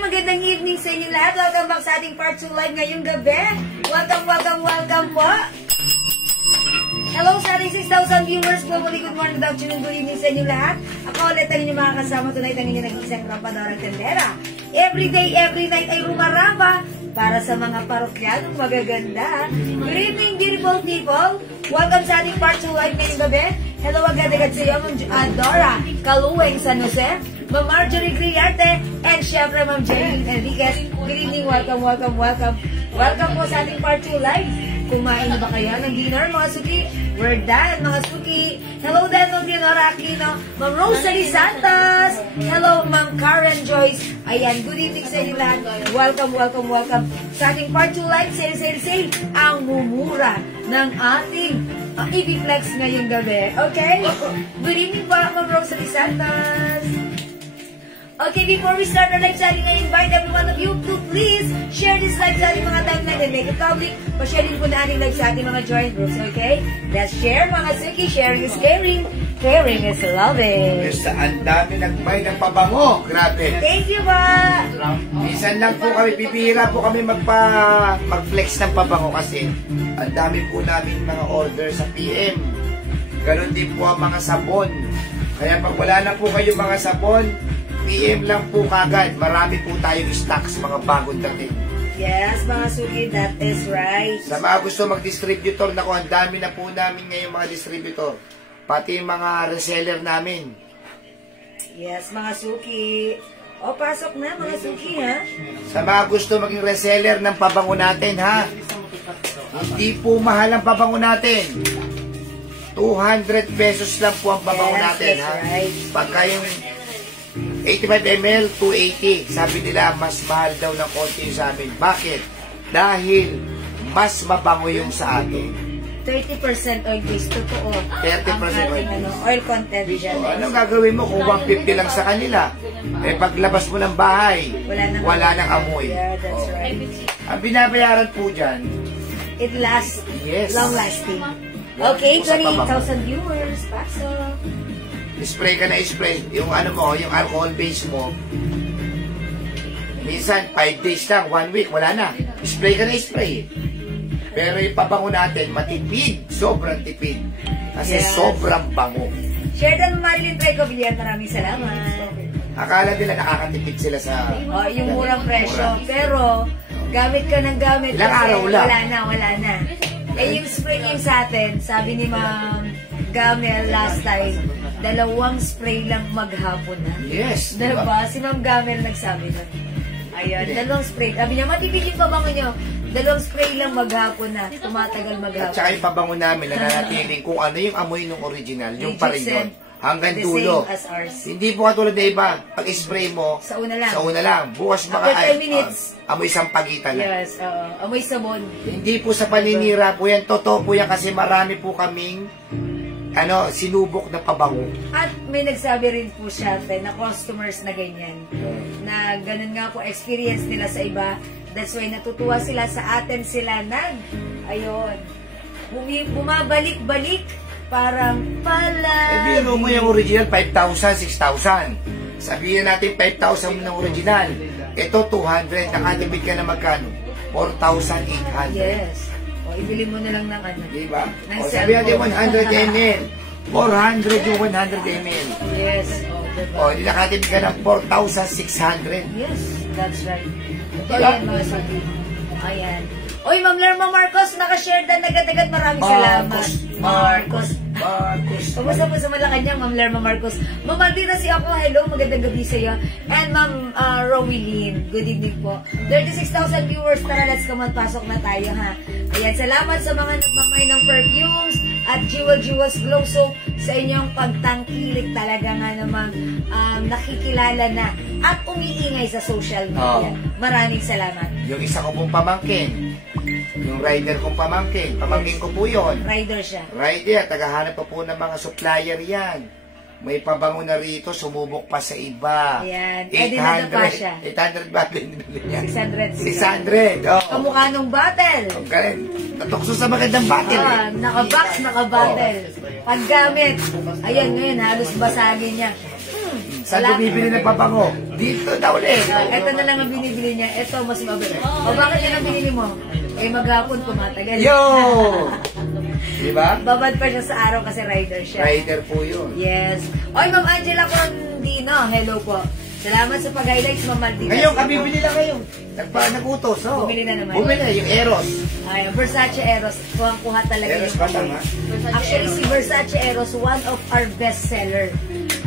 Magandang evening sa inyo lahat. Welcome back sa ating part 2 live ngayong gabi. Welcome po. Hello sa ating 6,000 viewers. Globally, good morning, good afternoon, good evening sa inyo lahat. Ako ulit ang inyong mga kasama tonight, ang inyong nag-isang rampadorang tendera. Every day, every night ay rumaramba para sa mga parokyanong magaganda. Good evening, beautiful people. Welcome sa ating part 2 live ngayong gabi. Hello agad-agad sa iyo, Ma'am Dora Kaluweng San Jose, Ma'am Marjorie Griarte, and syempre Ma'am Jenny Enriquez. Good evening, welcome po sa ating part 2 live. Kumain na ba kayo ng dinner, mga suki? We're done, mga suki. Hello din, Ma'am Leonora Aquino, Ma'am Rosalie Santos. Hello, Ma'am Karen Joyce. Ayan, good evening sa inyo lahat. Welcome sa ating part 2 live. Sale. Ang mumura ng ating EV-Flex ngayong gabi. Okay? Good evening po, Ma'am Rosalie Santos. Okay, before we start our live selling, I invite every one of you to please share this live sa ating mga timeline and make it public. Pa-share din po na ating live sa ating mga joint groups, okay? Let's share, mga suki. Sharing is caring. Caring is loving. Yes, ang dami nagmay ng pabango. Grabe. Thank you ba? Minsan lang po kami, bibihira po kami mag-flex ng pabango kasi ang dami po namin mga order sa PM. Ganon din po ang mga sabon. Kaya pag wala na po kayo mga sabon, PM lang po kagad. Marami po tayong stocks, mga bagong dating. Yes, mga suki, that is right. Sa mga gusto mag-distributor, naku, ang dami na po namin ngayon mga distributor. Pati yung mga reseller namin. Yes, mga suki. O, pasok na, mga suki, ha? Sa mga gusto maging reseller ng pabango natin, ha? Hindi po mahal ang pabango natin. 200 pesos lang po ang pabango natin, ha? Right. Pagka yung 85 ml, 280. Sabi nila, mas mahal daw ng konti sa amin. Bakit? Dahil mas mabango yung sa atin. 30% oil base. Totoo. 30% oil content dyan. So, anong gagawin mo kung 150 lang sa kanila? Eh, paglabas mo ng bahay, wala nang amoy. Yeah, that's right. Ang binabayaran po dyan, it lasts. Yes. Long lasting. Okay, 28,000 viewers. Pasok. Spray ka na spray. Yung ano mo, yung alcohol base mo, minsan 5 days lang, 1 week, wala na. Spray ka na spray. Pero yung pabango natin, matipid. Sobrang tipid. Kasi sobrang bango. Share dan Marilyn Treco Villar, maraming salamat. Akala nila nakakatipid sila sa... yung murang presyo. Pero, gamit ka ng gamit. Ilang araw lang. Wala na. Eh, yung spray yung sa atin, sabi ni Ma'am Gamel last time, 2 spray lang maghapon na. Yes. Diba? Si Ma'am Gamel nagsabi na. Ayun, 2 spray. Sabi niya, matipid yung pabango niyo. 2 spray lang maghapon na. Tumatagal maghapon. At saka yung pabango namin, nananatiling kung ano yung amoy ng original, yung pa rin yun. Hanggang dulo. As ours. Hindi po katulad na iba. Pag spray mo, sa una lang. Bukas baka after 10 minutes. Amoy sampagitan lang. Yes, amoy sabon. Hindi po sa paninira po yan. Totoo po yan kasi marami po kaming sinubok na pabango. At may nagsabi rin po siya na customers na ganyan. Na ganun nga po experience nila sa iba. That's why natutuwa sila sa atin sila bumabalik-balik. Parang pala. Biro mo yung original 5,000, 6,000. Sabihin natin 5,000 ng original. Ito 200, nakatipid ka na magkano? 4,800. Yes. O, ibili mo na lang ng Diba? Ng o, sabi natin 100 ml. 400 yung 100 ml. Yes. diba? O, nakatipid ka ng 4,600. Yes, that's right. Ito Diba? yan, mga suki. Ayan. Oy, Ma'am Lerma Marcos, nakashare na agad-agad. Maraming salamat. Marcos. Kamusta po sa Malacanang, Ma'am Lerma Marcos? Ma'am Aldina si ako, hello, magandang gabi sa iyo. And Ma'am Rowilyn, good evening po. 36,000 viewers, tara, let's come on, pasok na tayo ha. Ayan, salamat sa mga nagmamay ng perfumes at Jewels Glow Soap sa inyong pagtangkilik, talaga nga namang nakikilala na at umiingay sa social media. Maraming salamat. Yung isa ko pong pamangkin, yung rider kong pamangkin ko po yun. Rider siya. Rider, tagahanap pa po ng mga supplier yan. May pabango na rito, sumubok pa sa iba. Ayan. Eh, dinada pa siya. 800 ba binili niya? 600. 600, oh. Kamukha nung battle. Ang galing. Natukso sa magandang battle eh. Naka-box, naka-battle. Paggamit. Ayan, ngayon, halos basagin niya. Saan bumibili ng pabango? Dito na ulit. Ito na lang ang binibili niya. Ito, mas mabili. O, bakit yan ang binili mo? Eh, maghapon, kumatagal. Yo! Diba? Babad pa siya sa araw kasi rider siya. Rider po yun. Yes. Oy, Ma'am Angela Condino, hello po. Salamat sa pag-highlights, Ma'am Maldita. Ngayon, kami bili lang kayo. Nagpa-nagutos, oh. Bumili na naman. Bumili na, yung Eros. Ay, Versace Eros. Kuha talaga Eros yung pa lang, ha? Actually, si Versace Eros, one of our best seller.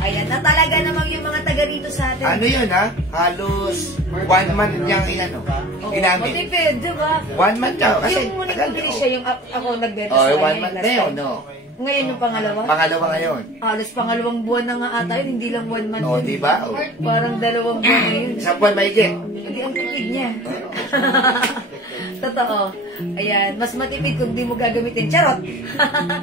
Ayan, na talaga namang yung mga taga rito sa atin. Ano yun, ha? Halos 1 month niyang ginamit. Matipid, di ba? 1 month daw. Kasi, Yung unang tagal, bumili oh. siya, yung ako nagbenta Oh, sa 1 kanya. month last na yun, time. no? Ngayon yung pangalawa? Pangalawa ngayon. Halos pangalawang buwan na nga ata yun, hindi lang 1 month. Oh, yun. di ba? Oh. Parang 2 buwan na yun. Isang buwan maigit. Hindi ang tipid niya. Totoo. Ayan, mas matipid kung di mo gagamitin. Charot!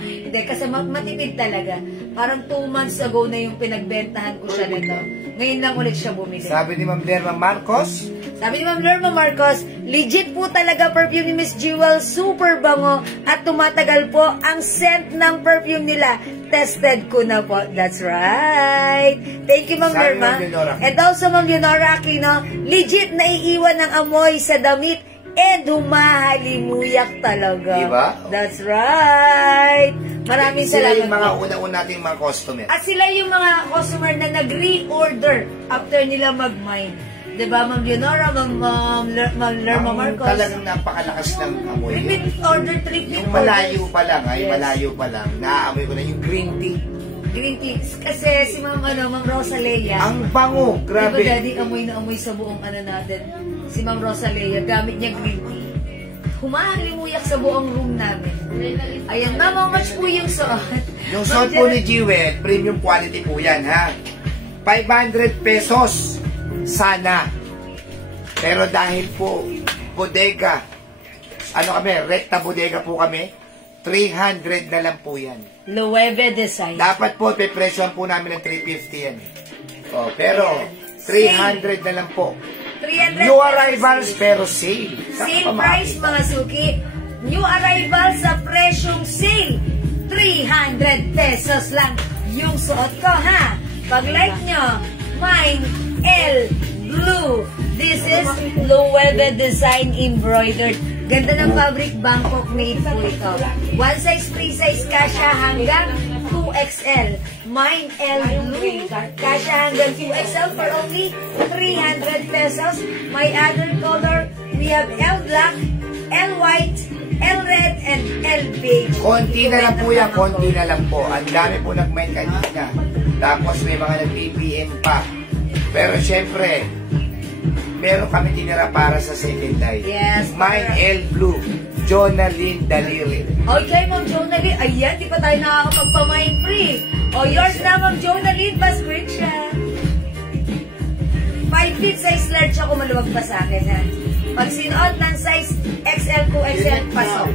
Hindi, kasi matipid talaga. Parang 2 months ago na yung pinagbentahan ko siya nito. Ngayon lang ulit siya bumili. Sabi ni Ma'am Lerma Marcos, Sabi ni Ma'am Lerma Marcos, legit po talaga perfume ni Miss Jewel, super bango at tumatagal po ang scent ng perfume nila. Tested ko na po. That's right. Thank you, Ma'am Sabi Lerma. Ma'am Leonora. And also, Ma'am Leonora Aquino, legit na iiwan ng amoy sa damit and humahalimuyak talaga. Diba? That's right. Maraming sila salamat. yung mga una-una nating mga customer. At sila yung mga customer na nag-reorder after nila mag-mine. Diba, Ma'am Leonora, Ma'am Lerma Marcos? Talagang napakalakas ng amoy. Repeat order, repeat Yung order. malayo pa lang, ay Yes. malayo pa lang, naaamoy ko na yung green tea. Green tea. Kasi si Ma'am Rosalea. Ang bango, grabe. Diba, Daddy, amoy na amoy sa buong natin. Si Ma'am Rosalea, gamit niya green tea. Humahalimuyak sa buong room namin. Ayan, Ma'am, how much po yung suot? Yung suot po ni Jewel, premium quality po yan, ha? 500 pesos. Sana. Pero dahil po, bodega, rekta bodega po kami, 300 na lang po yan. Loewe Design. Dapat po, pepresyohan po namin ng 350 yan. Oh, pero, 300 na lang po. 300 New arrivals, pero sale. Sale price, mga suki. New arrival sa presyong sale. 300 pesos lang yung suot ko, ha? Pag-like nyo, mine, L, blue. This is Loewe Design embroidered. Ganda ng fabric, Bangkok made po ito. One size, free size, kasha hanggang 2XL. Mine L blue, kasha hanggang 2XL for only 300 pesos. My other color, we have L black, L white, L red, and L beige. Konti na lang po yan, konti na lang po. Ang dami po nag-mine kanina. Tapos may mga nag-BBM pa. Pero syempre, meron kami tinira para sa second life. Yes. Mine L Blue, Jonalyn Daliri. Okay, Ma'am Jonalyn. Ayan, di pa tayo nakakapagpa-mine free. O, yours na, Ma'am Jonalyn. Pa-screenshot. 5 feet size large ako, maluwag pa sa akin, ha? Pag sinuot ng size XL ko, XL, pasok.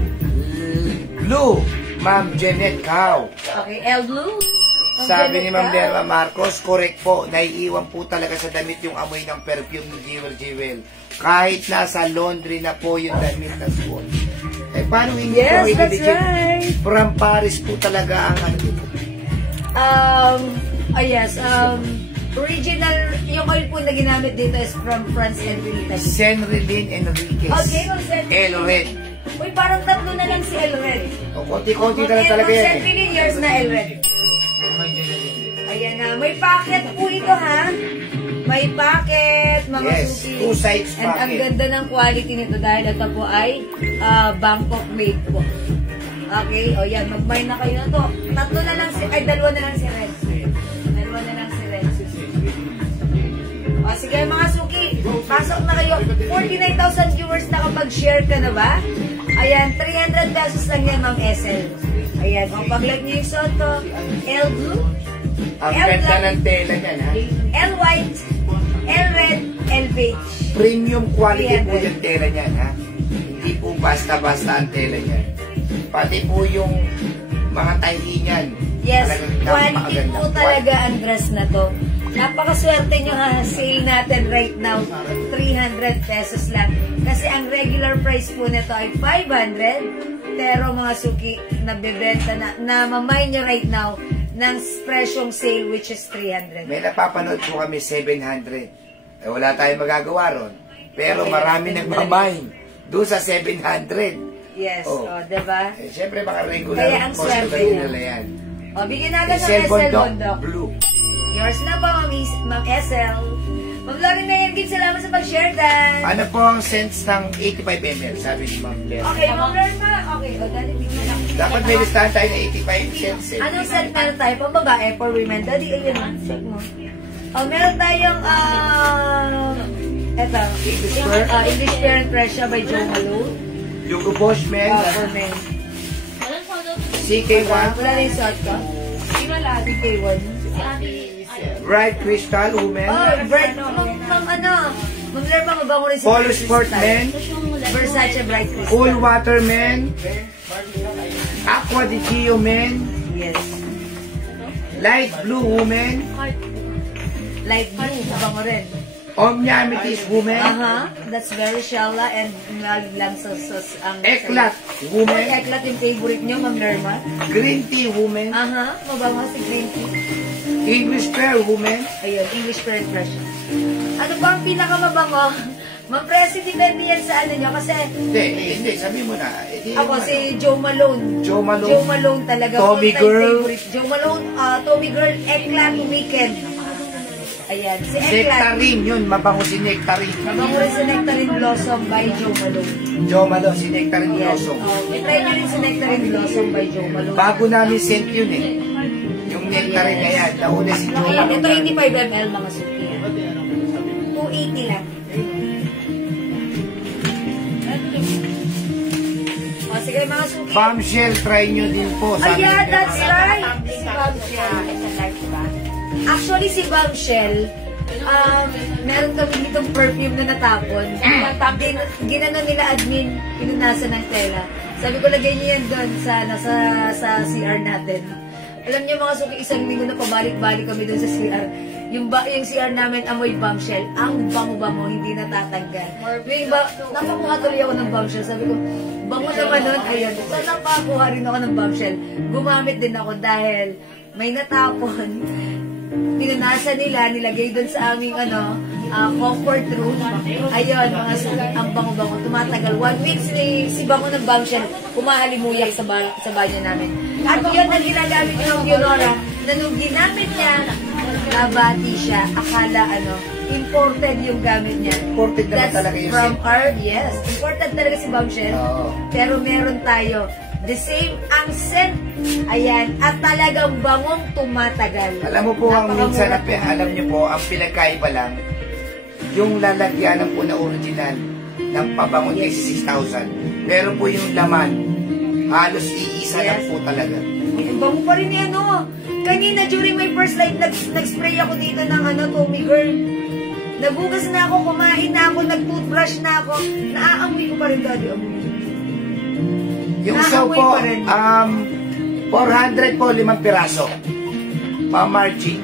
Blue, Ma'am Jeanette Cao. Okay, L blue. Sabi ni Ma'am Lerma Marcos, correct po, naiiwan po talaga sa damit yung amoy ng perfume ni Jewel. Kahit nasa laundry na po yung damit na suot. Eh, paano hindi Yes, po that's right. From Paris po talaga ang ano dito. Yes, original, yung oil po na ginamit dito is from France and Italy. Senrilyn Enriquez. Okay, Ma'am Senrilyn. El Red. Uy, parang tatlo na lang si El Red. O, konti-konti na lang talaga yan. Ma'am Senrilyn, yours na El Red. Ayan, Ayan ha. May packet po ito ha. May packet, mga Yes, suki. two sides And ang packet. ganda ng quality nito dahil ito po ay Bangkok made po. Okay, o yan, mag-buy na kayo na to. Dalawa na lang si Red. Dalawa na lang si Red. O sige mga suki, pasok na kayo. 49,000 viewers na kapag share ka na ba? Ayan, 300 pesos lang yan, Ma'am SL. Ayan, o pag-like niyo yung soto, L blue, Ang L ganda black, ng tela niyan, ha? L white, L red, L beige. Premium quality po 300. yung tela niyan, ha? Hindi po basta-basta ang tela niyan. Pati po yung mga tahingan. Yes, Talagang quality napakaganda. po talaga ang dress na to. Napakaswerte nyo ha, sale natin right now, 300 pesos lang. Kasi ang regular price po nito ay 500, pero mga suki, nabibenta na mamay nyo right now ng presyong sale which is 300. May napapanood po kami 700. Eh, wala tayong magagawa ron. Pero Okay, marami ganun nagmamain doon sa 700. Yes, Oh. diba? Eh, Siyempre, mga regular Kaya ang customer swerte nila niya. yan. O, bigyan natin ng SL SL Bondok Bondok. Blue. Yours na po, Ma'am SL. Ma'am Lauren Mayan, salamat sa pag-share, Dan. Ano po ang sense ng 85 ml? Sabi ni Ma'am Lea. Okay, Ma'am Lauren pa. Okay, o, dali, bigyan na. Dapat may listahan tayo ng 85 cents. Eh. Anong set meron tayo? Pang babae, for women. Daddy, ayun. Check mo. Meron tayong, eto. English Parent Pressure by Joe Malone. Hugo Boss Men, For men. CK1, Wala na yung shot ko. CK1. Bright Crystal Women, Oh, Bright, Ma'am Lair pa, mabango rin si Polo Bright Sport Crystal. Men, Versace Bright Crystal. Cool Water Men, Aqua di Gio Men, Yes. Light Blue Women, Light blue, mabango rin. Omnia Amethyst Women, That's very shala and mild lang sa ang... Eklat Ay, Women, eklat yung favorite nyo, Ma'am Lerma. Green Tea Women, Mabango si Green Tea. English Fair Women, Ayun, English Parent Pressure. Ano ba ang pinakamabango? Ma'am Presi, depende yan sa ano nyo kasi hindi, sabi mo na. ako si Joe Malone. Joe Malone. Joe Malone talaga. Tommy full-time Girl. favorite. Joe Malone, Tommy Girl, Eklat Weekend. Ayan, si Eklat. Nectarine yun, mabango si Nectarine. Mabango rin si Nectarine Blossom by Joe Malone. Joe Malone, si Nectarine Yes. Blossom. I-try nyo rin si Nectarine Blossom by Joe Malone. Bago namin scent yun eh. Yung Nectarine na yan, nauna si Joe Ayan, Malone. ito 85 ml mga suki. 280 lang. O, sige mga suki. Bombshell, try nyo din po. Sabi Ayan, ni that's Bella. right. Si Bombshell. Actually, si Bombshell, meron kami ditong perfume na natapon. Ginano nila admin, pinunasan ng tela. Sabi ko, lagay niyo yan doon sa CR natin. Alam niyo mga suki, isang linggo na pabalik-balik kami doon sa CR. Yung CR namin, amoy Bombshell. Ang bango-bango, hindi natatanggal. Napakuha tuloy ako ng Bombshell. Sabi ko, bango naman nun. Ayun. So, napakuha rin ako ng Bombshell. Gumamit din ako dahil may natapon. Pinunasan nila, nilagay doon sa aming comfort room. Ayun, mga suki, ang bango-bango. Tumatagal. 1 week si bango ng Bombshell, umahalimuyak sa banyo namin. At yun ang ginagamit ng Leonora, na nung ginamit niya, nabati siya, akala imported yung gamit niya. Imported naman That's talaga yung from scent. our, yes, imported talaga si Bombshell. Oo. Pero meron tayo, the same ang scent. Ayan, at talagang bangong tumatagal. Alam mo po, ang minsan, Napakamura. alam niyo po, ang pinagkaiba lang, yung lalagyanan po na original ng pabangong 6,000. Pero po yung laman, halos iisa lang Yes. po talaga. Ang bango pa rin yan, Kanina, during my first life, nag-spray ako dito ng Tommy Girl. Nagugas na ako, kumain na ako, nag-toothbrush na ako. Naaamoy ko pa rin, Daddy. Yung soap Naamoy po, pa rin. 400 po, 5 piraso. Pa-margin.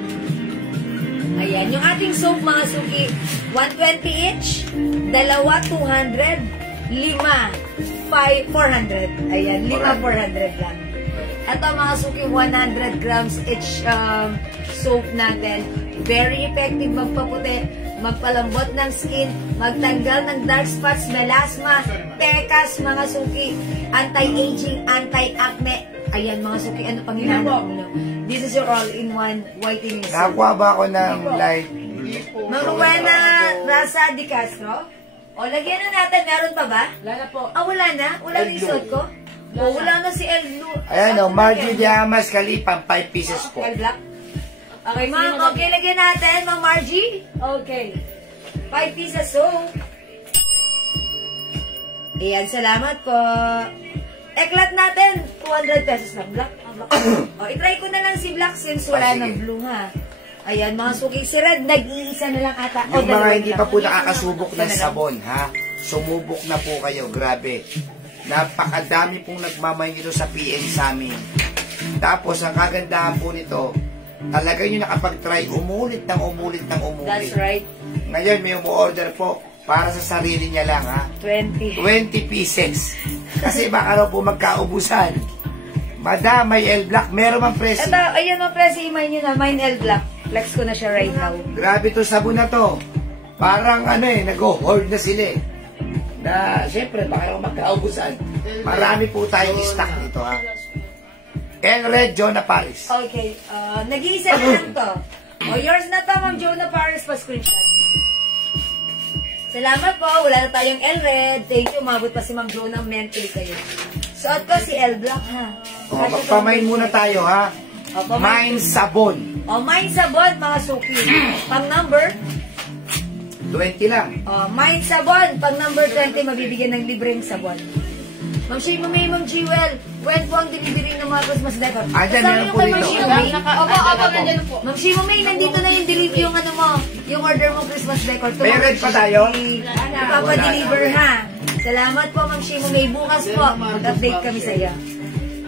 Ayan, yung ating soap, mga suki, 120 each, dalawa, 200, 5, 400. Ayan, 5, 400 lang. Ito, mga suki, 100 grams each soap natin. Very effective magpaputi, magpalambot ng skin, magtanggal ng dark spots, melasma, pekas, mga suki, anti-aging, anti-acne. Ayan, mga suki, ano pang hinahanap mo? This is your all-in-one whitening soap. Nakakuha ba ako ng light? Ma'am Rowena Rasa Di Castro. O, lagyan na natin. Meron pa ba? Wala na po. Ah, wala na? Wala na yung suot ko? O, wala na si El Blue. Ayan o, Margie Diamas Kalipan, 5 pieces po. El Black. Okay, ma'am. Okay, lagyan natin, Ma'am Margie. Okay. 5 pieces soap. Ayan, salamat po. Eklat natin, 200 pesos lang. Black. O, itry ko na lang si Black since wala sige. ng blue, ha. Ayan, mga suki. Si Red, nag-iisa na lang ata. Yung mga dalawa hindi lang. pa po nakakasubok Isa ng na lang. sabon, ha? Sumubok na po kayo, grabe. Napakadami pong nagmamayin ito sa PN sa amin. Tapos, ang kagandahan po nito, talaga yung nakapag-try, umulit ng umulit ng umulit. That's right. Ngayon, may umu-order po para sa sarili niya lang, ha? 20. 20 pieces. Kasi baka raw po magkaubusan. Madam, may L Black. Meron mang presyo. Ito, ayun mga presi, imay nyo na. Mine L Black. Flex ko na siya right now. Grabe to sabon na to. Parang ano nag-hoard na sila eh. Na, syempre, baka raw magkaubusan. Marami po tayong stock nito, ha? El Red Jonah Paris. Okay, nag-iisa na lang to. O, yours na to, Ma'am Jonah Paris, pa-screenshot. Salamat po, wala na tayong El Red. Thank you, umabot pa si Ma'am Jonah, mentally kayo. Suot ko si El Black, ha? O, magpamain muna tayo, ha? Opo, Mine sabon. O, mine sabon, mga suki. Pang number, 20 lang. mine sabon, pang number 20, mabibigyan ng libreng sabon. Ma'am Shima May, Ma'am Jewel, when po ang delivery ng mga Christmas decor? Andyan, meron po Kay dito. Ma'am Shima May. Opo, nandiyan po. Ma'am Shima May, nandito na yung delivery, yung ano mo, yung order mo Christmas decor. May red pa tayo? Ipapa-deliver, ha? Salamat po, Ma'am Shima May. Bukas po, mag-update kami sa iyo.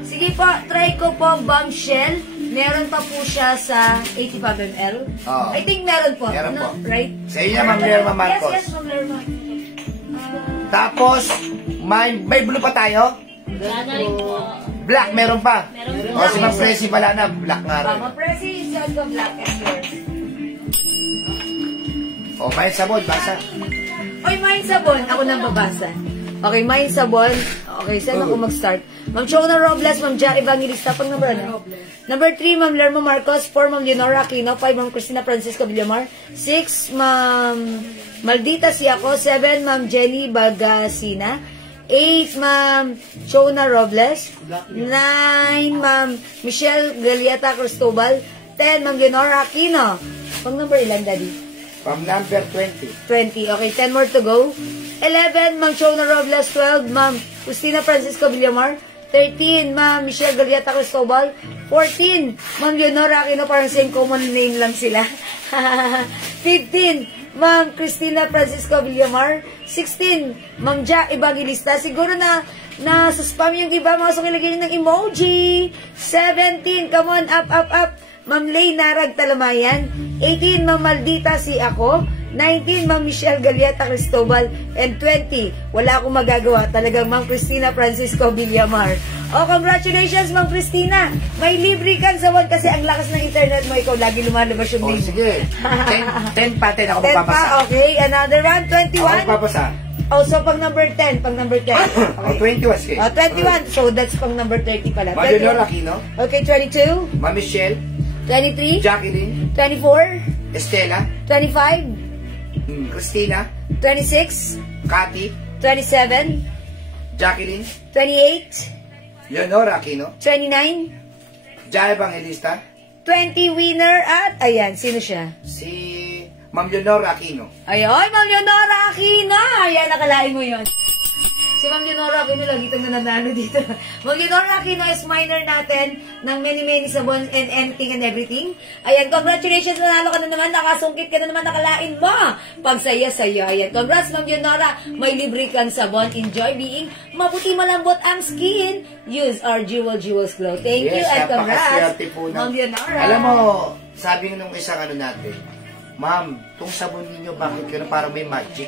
Sige po, try ko po bombshell. Meron pa po siya sa 85 ml. Oo. I think meron po. Meron po. Right? Sa inyo, Ma'am Lerma Marcos. Yes, Ma'am Lerma. Tapos, may blue pa tayo? Wala na rin po. Black, meron pa. Meron O, si Ma'am Presi pala na, black nga rin. Ma'am Presi, suot ko black and yours. O, may sabon, basa. Oy, mine sabon. Ako nang babasa. Okay, mine sabon. Okay, saan ako mag-start? Ma'am Chona Robles, Ma'am Ja Evangelista. Pang number ano? Number 3, Ma'am Lerma Marcos. 4, Ma'am Leonora Aquino. 5, Ma'am Cristina Francisco Villamar. 6, Ma'am Maldita Siako. 7, Ma'am Jenny Bagasina. 8, Ma'am Chona Robles. 9, Ma'am Michelle Galieta Cristobal. 10, Ma'am Leonora Aquino. Pang number ilan, Daddy? From number 20. 20. Okay, 10 more to go. 11, Ma'am Chona Robles. 12, Ma'am Cristina Francisco Villamar. 13, Ma'am Michelle Galieta Cristobal. 14, Ma'am Leonora Aquino. Parang same common name lang sila. 15, Ma'am Cristina Francisco Villamar. 16, Ma'am Ja Evangelista. Siguro na sa spam yung iba. Mga sukilagay ng emoji. 17, come on, up. Ma'am Lay Narag Talamayan. 18, Ma'am Maldita Si Ako. 19, Ma'am Michelle Galieta Cristobal. And 20, wala akong magagawa. Talagang Ma'am Cristina Francisco Villamar. Oh, congratulations, Ma'am Cristina. May libre kang sawan kasi ang lakas ng internet mo. Ikaw lagi lumalabas yung O, name. sige. 10 pa, 10 ako 10 magpapasa. pa, okay. Another one, Ako 21. magpapasa. Oh, so pang number 10. Pang number 10. O, 21, sige. Oh, 21. So that's pang number 30 pala. Ma'am Leonora Aquino. Okay, 22. Ma'am Michelle. 23. Jacqueline. 24. Estela. 25. Christina. 26. Cathy. 27. Jacqueline. 28. Leonora Aquino. 29. Ja Evangelista. 20 winner at, ayan, sino siya? Si Ma'am Leonora Aquino. Ayun, Ma'am Leonora Aquino! Ayan, nakalain mo yon. Si Ma'am Leonora Aquino, lagi itong nananalo dito. Ma'am Leonora Aquino is minor natin ng many sabon and anything and everything. Ayan, congratulations, nanalo ka na naman, nakasungkit ka na naman, nakalain mo. Pagsaya-saya, ayan. Congrats, Ma'am Leonora, may libre kang sabon. Enjoy being maputi malambot ang skin. Use our Jewels Glow. Thank you and congrats, napakaswerte po Ma'am Leonora. Alam mo, sabi nung isang natin, Ma'am, itong sabon ninyo, bakit gano'n parang may magic?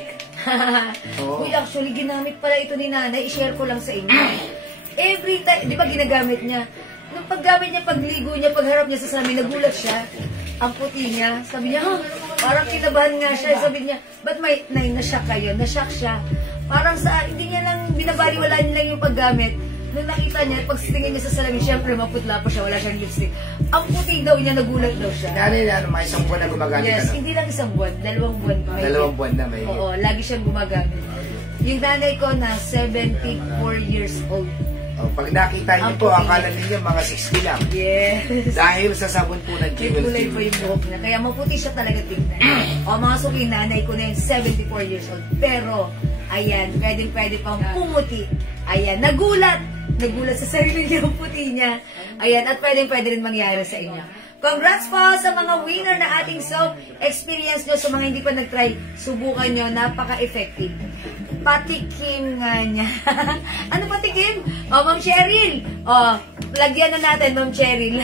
Oo. Uy, actually, ginamit pala ito ni nanay. I-share ko lang sa inyo. Every time, di ba ginagamit niya? Nung paggamit niya, pagligo niya, pagharap niya sa salamin, nagulat siya. Ang puti niya. Sabi niya, parang kinabahan nga siya. Sabi niya, ba't may nashock kayo? Nashock siya. Parang hindi niya lang, binabaliwala niya lang yung paggamit. nung nakita niya, pag tingin niya sa salamin, syempre maputla pa siya, wala siyang lipstick. Ang puti daw niya, nagulat daw siya. Mga isang buwan na gumagamit Yes, ka na. hindi lang isang buwan, 2 buwan. May 2 buwan na may. Oo, lagi siyang gumagamit. Yung nanay ko na 74 years old. Oh, pag nakita niyo Ang po, puti akala niya. ninyo mga 60 lang. Yes. Dahil sa sabon po ng May Jewel kulay Team. po yung buhok niya. Kaya maputi siya talaga tingnan. O mga suki, nanay ko na yung 74 years old. Pero, ayan, pwede pang pumuti. Ayan, nagulat sa sarili niya ang puti niya. Ayan, at pwede rin mangyari sa inyo. Congrats po sa mga winner na ating soap. Experience nyo sa mga hindi pa nag-try, subukan nyo, napaka-effective. Patikim nga niya. Ano patikim? O, Ma'am Cheryl. O, lagyan na natin, Ma'am Cheryl.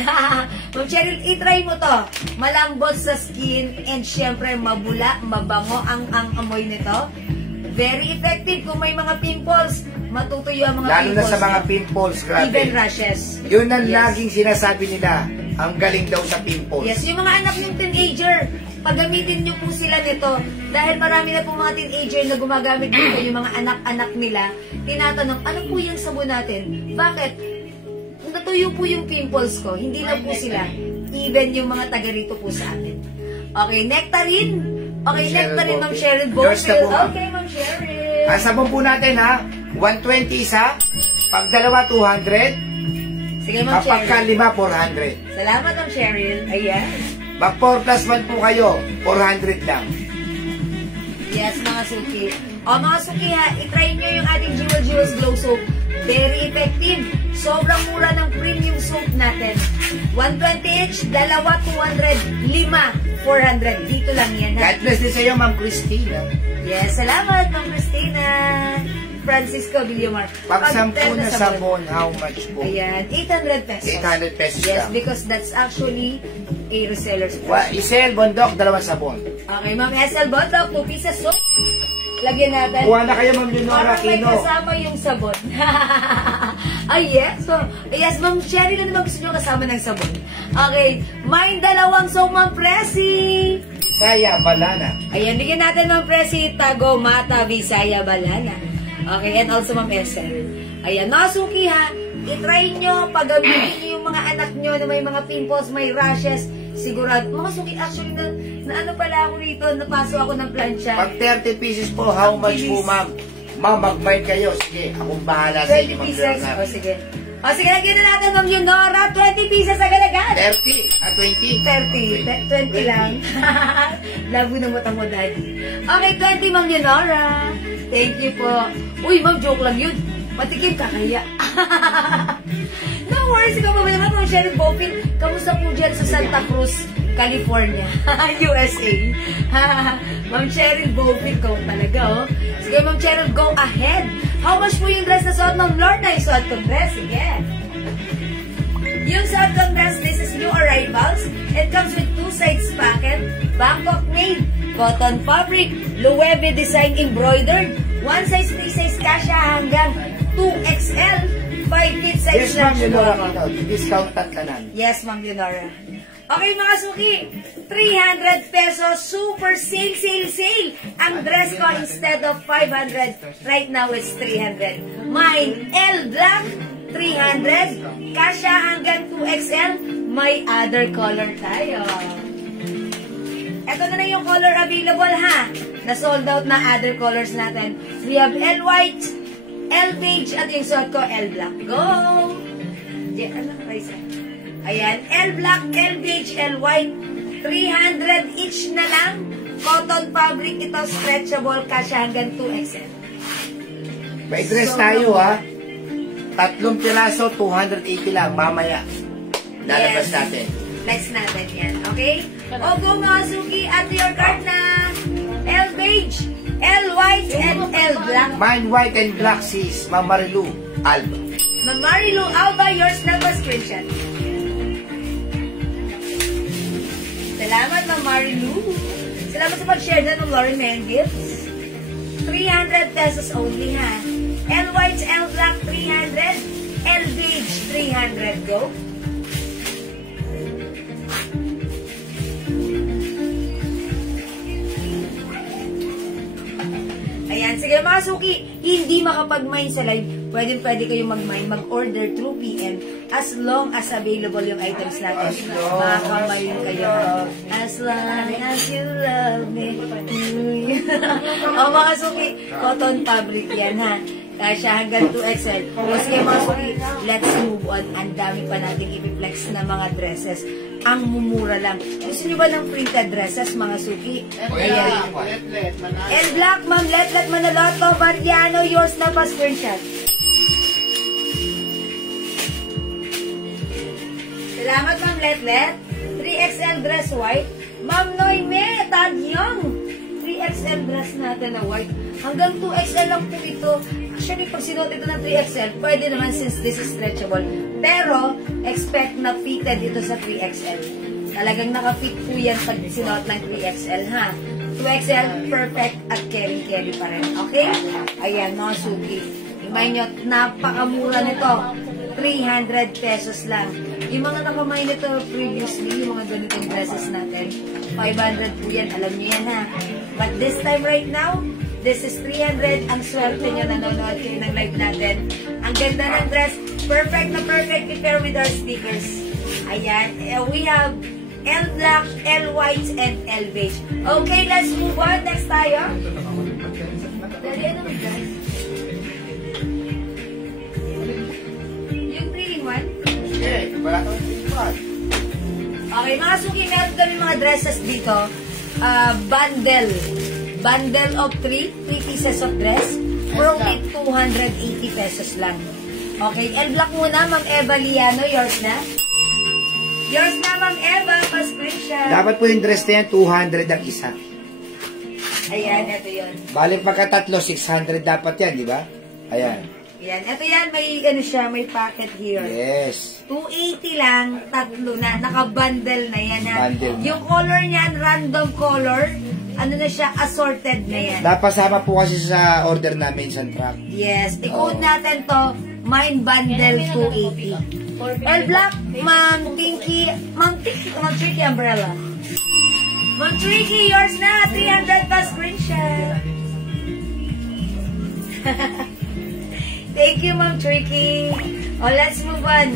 Ma'am Cheryl, itry mo to. Malambot sa skin and syempre mabula, mabango ang amoy nito. Very effective kung may mga pimples. Matutuyo ang mga Lalo pimples. na sa mga pimples, grabe. Even rashes. Yun ang Yes. laging sinasabi nila. Ang galing daw sa pimples. Yes, yung mga anak yung teenager, paggamitin nyo po sila nito. Dahil marami na po mga teenager na gumagamit dito, yung mga anak-anak nila, tinatanong, ano po yung sabon natin? Bakit? Natuyo po yung pimples ko. Hindi lang po sila. Even yung mga taga rito po sa atin. Okay, Nectarine. Okay, Nectarine, Ma'am Cheryl. Yours na po, ma'am. Okay, Ma'am Cheryl. Ang sabon po natin ha, 120 isa, pag dalawa 200, Sige, Ma'am kapag ka Cheryl. 5 400. Salamat, Ma'am Cheryl. Ayan. Mag 4 plus 1 po kayo, 400 lang. Yes, mga suki. O mga suki ha, itry nyo yung ating Jewels Glow Soap. Very effective. Sobrang mura ng premium soap natin. 120 each, dalawa 200, 5 400. Dito lang yan ha. God bless din sa iyo, Ma'am Christina. Yes, salamat Ma'am Christina. Francisco Villamar. Pag 10 10 na sabon, how much po? Ayan, 800 pesos. 800 pesos Yes, lang. because that's actually a reseller's price. Isel, bondok, 2 sabon. Okay, Ma'am Esel Botok, 2 pieces soap. Lagyan natin. Kuha na kayo, Ma'am Leonora Parang may Aquino. kasama yung sabon. Ay, yes. So, yes, Ma'am Cherry na naman gusto nyo kasama ng sabon. Okay. May 2 soap, Ma'am Presi. Saya, banana. Ayan, bigyan natin, Ma'am Presi. Tago, Mata, Visaya, Balana. Okay, and also, Ma'am Esther. Ayan, mga suki ha. I-try nyo, pag-gamitin nyo yung mga anak nyo na may mga pimples, may rashes. Sigurado. Mga suki, actually, na ano pala ako rito, napaso ako ng plancha. Pag 30 pieces po, how Ang much po, bilis. Ma'am? Ma'am, mag-buy kayo. Sige, akong bahala sa 20 inyo, Ma'am pieces. Leonora. O, sige. O, sige, lagyan na natin, Ma'am Leonora. 20 pieces agad-agad. 30, 20? 20 lang. Labo na mata mo, Daddy. Okay, 20, Ma'am Leonora. Thank you po. Uy, Ma'am, joke lang yun. Patikim ka kaya. No worries, ikaw pa ba naman, Ma'am Cheryl Bopin? Kamusta po dyan sa Santa Cruz, California, USA? Ma'am Cheryl Bopin, ko talaga, oh. Sige, Ma'am Cheryl, go ahead. How much po yung dress na suot, Ma'am Lorna? Yung suot kong dress, sige. Yung suot kong dress, this is new arrivals. It comes with 2 sides pocket, Bangkok made, cotton fabric, Loewe design embroidered, 1 size, 3 size kasha hanggang 2XL, 5 feet size Yes, Ma'am lang Leonora siya. Aquino. Discount tatlanan. Yes, Ma'am Leonora. Okay, mga suki, 300 pesos, super sale, sale, sale. Ang dress ko, instead of 500, right now it's 300. Mine, L black, 300. Kasha hanggang 2XL, may other color tayo. Ito na yung color available ha. Na-sold out na other colors natin. We have L white, L beige, at yung suot ko, L black. Go! Diyan, ano ka, Raisa? Ayan, L black, L beige, L white. 300 each na lang. Cotton fabric ito, stretchable, kasya hanggang 2XL. May dress tayo ha. 3 piraso, 280 lang. Mamaya. Lalabas Yes. natin. Next natin yan, okay? O go mga suki, at your card na L beige, L white, and L black. Mine white and black sis, Ma'am Marilu Alba. Ma'am Marilu Alba, yours na pa screenshot. Salamat, Ma'am Marilu. Salamat sa pag-share na ng Lauren Man Gifts. 300 pesos only, ha? L white, L black, 300. L beige, 300. Go. Ayan, sige mga suki, hindi makapag-mine sa live. pwede kayong mag-order through PM as long as available yung items natin. Makakamayin kayo. As long as you love me. O mga suki, cotton fabric yan ha. Siya hanggang 2XL. O sige mga suki, let's move on. Ang dami pa natin i-flex na mga dresses. Ang mumura lang. Gusto nyo ba ng printed dresses mga suki? Ayan. And black, ma'am, let Manaloto, Variano, yours na pa screenshot. Salamat, ma'am, let. 3XL dress white. Ma'am Noime, Tagyong. 3XL dress natin na white. Hanggang 2XL lang po ito. Actually, pag sinuot ito ng 3XL, pwede naman since this is stretchable. Pero, expect na fitted ito sa 3XL. Talagang nakafit po yan pag sinuot ng 3XL, ha? 2XL, perfect at carry pa rin. Okay? Ayan, mga suki. Imay nyo, napakamura nito. 300 pesos lang. Yung mga nakamay nito previously, yung mga ganitong dresses natin, 500 po yan. Alam nyo yan, ha? But this time right now, this is 300. Ang swerte nyo, nanonood kayo ng live natin. Ang ganda ng dress. Perfect na perfect. Prepare with our stickers. Ayan. We have L black, L white, and L beige. Okay, let's move on. Next tayo. Dali, ano mo guys? Yung 3-in-1? Okay, wala kang 3-in-1. Okay, mga suki, meron kami mga dresses dito. Bundle. Bundle of 3 pieces of dress. For only 280 pesos lang. Okay, L black muna, Ma'am Eva Liano, yours na. Yours na, Ma'am Eva, pa-screenshot. Dapat po yung dress na yan, 200 ang isa. Ayan, ito yun. Balik pagka tatlo, 600 dapat yan, di ba? Ayan. Ayan, ito yan, may ano siya, may packet here. Yes. 280 lang, tatlo na, naka-bundle na yan ha. Bundle na. Yung color niyan, random color, ano na siya, assorted na yan. Napasama po kasi sa order namin sa truck. Yes, i-code natin to, Mind Bundle 280. L black, Ma'am Tinky, Ma'am Tricky umbrella. Ma'am Tricky, yours na, 300 pa screenshot. Thank you, Ma'am Tricky. Let's move on.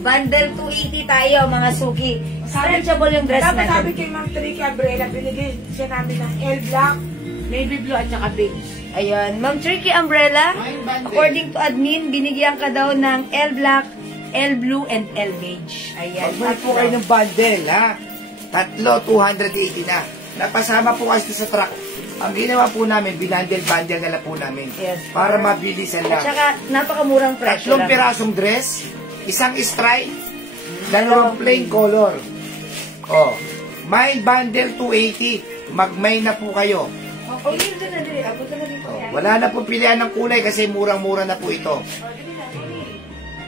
Bundle 280 tayo, mga suki. Stretchable yung dress Dapat natin. sabi kay Ma'am Tricky Umbrella, binigay siya namin ng L black, navy blue at saka beige. Ayun, Ma'am Tricky Umbrella, according to admin, binigyan ka daw ng L black, L blue, and L beige. Ayan. Magmahal po kayo ng bundle, ha? Tatlo, 280 na. Napasama po kasi sa truck. Ang ginawa po namin, binandel-bandel na lang po namin. Yes. Para mabilisan At lang. saka, napakamurang presyo Tatlong lang. pirasong dress, isang stripe, dalawang plain color. Oh, Mind Bundle 280. Mag-may na po kayo. Oh, yun doon na din. Abot na dito. Oh, wala na po pilihan ng kulay kasi murang-mura na po ito.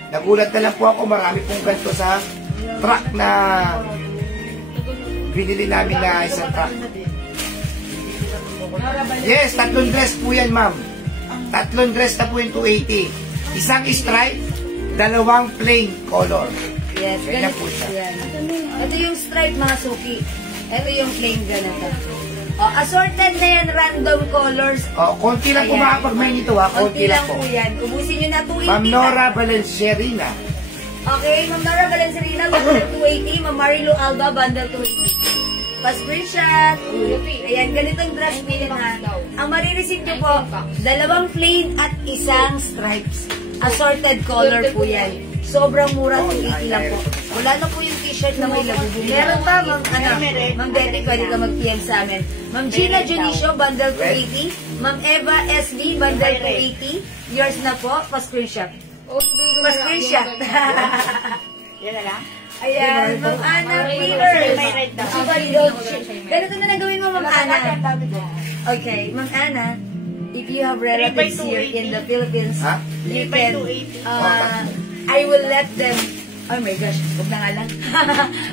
Nagulat na lang po ako, marami pong ganito sa truck na binili namin na isang truck. Yes, tatlong dress po yan, ma'am. Tatlong dress na po yung 280. Isang stripe, dalawang plain color. Yes, Ganyan ganito po siya. yan. Ito yung stripe, mga suki. Ito yung plain ganito. Oh, assorted na yan, random colors. Oh, konti lang po Ayan. makapag-may nito, ha? Konti lang po. yan. Ubusin nyo na 280. Ma'am Nora Valencerina. Okay, Ma'am Nora Valencerina, bundle 280. Ma'am Marilu Alba, bundle 280. Pa-screenshot. Ayan, ganitong dress po yun ha. Ang marireceive nyo po, dalawang plain at isang stripes. Assorted color po yan. Sobrang mura, 280 lang po. Wala na po yung t-shirt na may labubo. Meron ba, Ma'am Betty, pwede ka mag-PM sa amin. Ma'am Gina Junicio, bundle 280. Ma'am Eva SB, bundle 280. Yours na po, pa-screenshot. Pa-screenshot. Yan na lang? Ayan, Ma'am Ana Peters. Ganito na nagawin mo, Ma'am Ana. Okay, Ma'am Ana, if you have relatives here in the Philippines, Ha? you can, I will let them, oh my gosh, huwag na nga lang.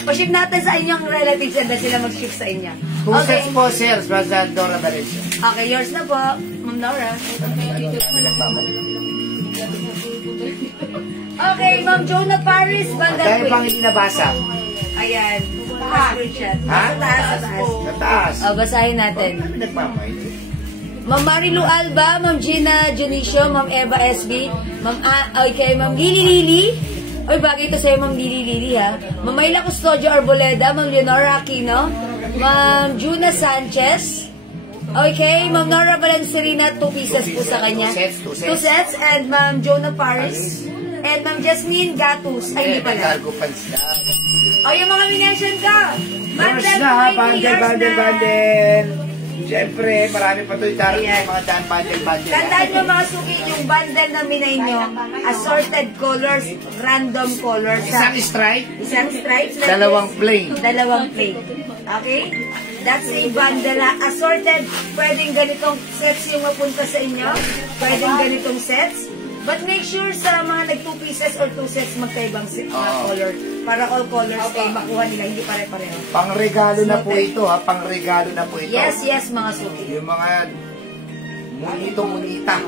Pa-ship natin sa inyong relatives and sila mag-ship sa inyo. Two Okay, sets po, sir. Sa Nora Valencerina. okay, yours na po, Ma'am Nora. Okay, Ma'am Jonah Paris, bundle Dahil bang 20. hindi nabasa? Ayan, screenshot. Ha? Sa taas, sa taas. Sa taas. Oh, basahin natin. Kami nagmamay. Ma'am Marilu Alba, Ma'am Gina Junicio, Ma'am Eva SB, Ma'am Lili Lili. Oy, bagay to sa'yo, Ma'am Lili Lili, ha. Ma'am Mayla Custodio Arboleda, Ma'am Leonora Aquino, Ma'am Juna Sanchez. Okay, Ma'am Nora Valencerina, 2 pieces po sa kanya. 2 sets. And Ma'am Jonah Paris. And Ma'am Jasmine Gatus. Ay, hindi pala. Cargo pants na. O, yung mga minention ko. Yours na, bundle. Siyempre, marami pa ito itaro Ayan. ng mga daan bundle. Tandaan nyo mga suki, yung bundle na minay nyo, assorted colors, random colors. Isang stripe, Isang stripes. like dalawang this. plain. Dalawang plain. Okay? That's a bundle na assorted. Pwedeng ganitong sets yung mapunta sa inyo. Pwedeng ganitong sets. But make sure sa mga nag 2 pieces or 2 sets magkaibang color. Para all colors ay makuha nila, hindi pare-pareho. Pangregalo na po ito, ha? Pangregalo na po ito. Yes, mga suki. Yung mga munita.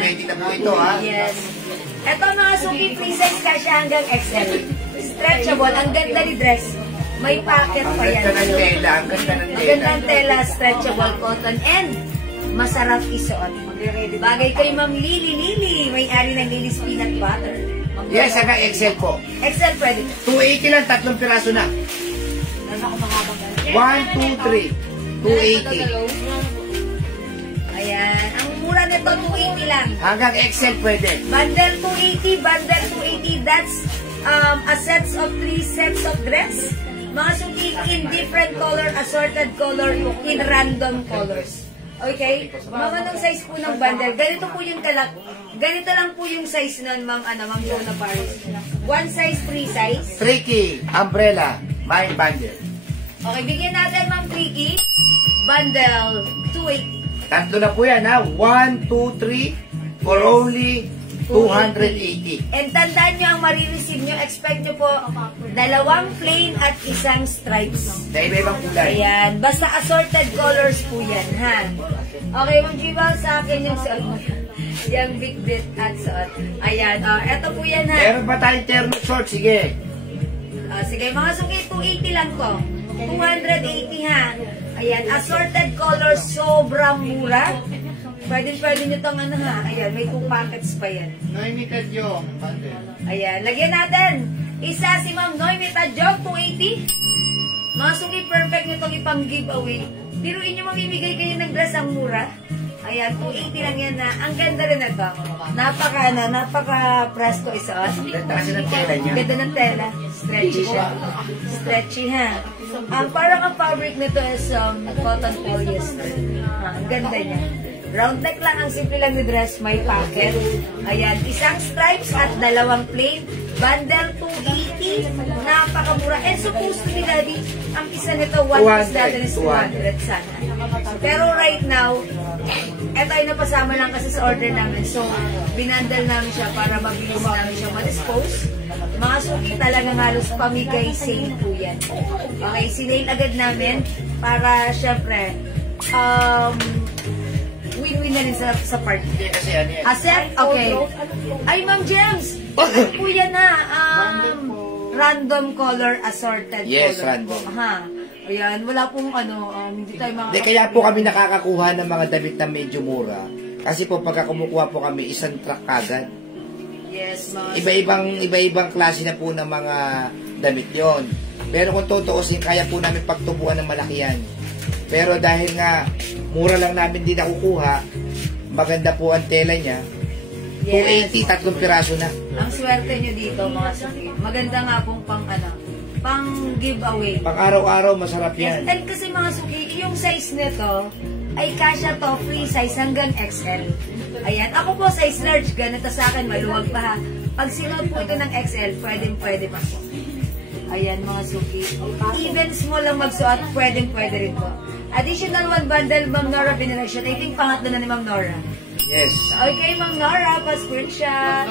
Pwede na po ito, ha? Yes. Ito mga suki, free size kasi hanggang XL. Stretchable. Ang ganda ni dress. May pocket Ang pa yan. ganda ng tela, ang ganda ng tela. Magandang tela, stretchable cotton, and masarap isuot. Bagay kay Ma'am Lili, may-ari ng Lily's Peanut Butter. Yes, hanggang XL po. XL pwede. 280 lang, 3 piraso na. 1, 2, 3. 280. Ayan. Ang mura nito, 280 lang. Hanggang XL pwede. Bundle 280. That's a sets of 3 sets of dress. Mga suki in different color, assorted color, in random colors. Okay? Ma'am, anong size po ng bundle? Ganito po yung ganito lang po yung size nun, Ma'am Jonah Paris. 1 size, 3 size. Tricky, umbrella, mine bundle. Okay, bigyan natin, Ma'am Tricky. Bundle 280. Tatlo na po yan, ha? 1, 2, 3 for only 280. And tandaan nyo, ang marireceive nyo, expect nyo po, 2 plain at 1 stripes. Na iba-ibang kulay. Ayan. Basta assorted colors po yan, ha? Okay, Ma'am Jival, sa akin yung suot. Yung big bit at suot. Ayan. Eto po yan, ha? Meron ba tayong terno short? Sige. Sige, mga suki, 280 lang to. 280, ha? Ayan. Assorted colors, sobrang mura. Pwede nyo itong ano, ha? Ayan, may 2 packets pa yan. Noimited yung bundle. Ayan, lagyan natin. Isa si Ma'am Noemi Tadjog, 280. Mga suki, perfect nyo itong ipang giveaway. Biruin nyo mamimigay kayo ng dress ang mura. Ayan, 280 lang yan na. Ang ganda rin ito. Napaka-presto isuot. Ganda kasi ng tela niya. Ganda ng tela. Stretchy siya. Stretchy, ha? Parang ang fabric nito is cotton polyester. Ang ganda niya. Round neck lang, ang simple lang ni dress, may pocket. Ayan, 1 stripes at 2 plain. Bundle 280, napakamura. And supposed to be, Daddy, ang isa nito, 1 piece natin is 200 sana. Pero right now, eto ay napasama lang kasi sa order namin. So, binandal namin siya para mabilis namin siya ma-dispose. Mga suki talagang halos pamigay sale po yan. Okay, sinale agad namin para, syempre, win-win na rin sa party. Hindi kasi ano yan. Asset? Okay. Ay, Ma'am James! Po yan na. Random color assorted Yes, color. random. Ha. Ayan, wala pong hindi tayo mga... Hindi, kaya po kami nakakakuha ng mga damit na medyo mura. Kasi po, pagka kumukuha po kami, isang truck agad. Yes, mga... Iba-ibang klase na po ng mga damit yon. Pero kung tutuusin, kaya po namin pagtubuan ng malaki yan. Pero dahil nga, mura lang namin din nakukuha, maganda po ang tela niya, Yes. 280, 3 piraso na. Ang swerte nyo dito, mga suki. Maganda nga pong pang giveaway. Pang araw-araw, masarap Yes, yan. and kasi mga suki, yung size nito, ay kasya to, free size hanggang XL. Ayan, ako po size large, ganito sa akin, maluwag pa ha. Pag sinuot po ito ng XL, pwede pa po. Ayan mga suki. Even small lang magsuot, pwede rin po. Additional 1 bundle, Ma'am Nora Veneration. I think pangatlo na ni Ma'am Nora. Yes. Okay, Ma'am Nora, pa-screenshot.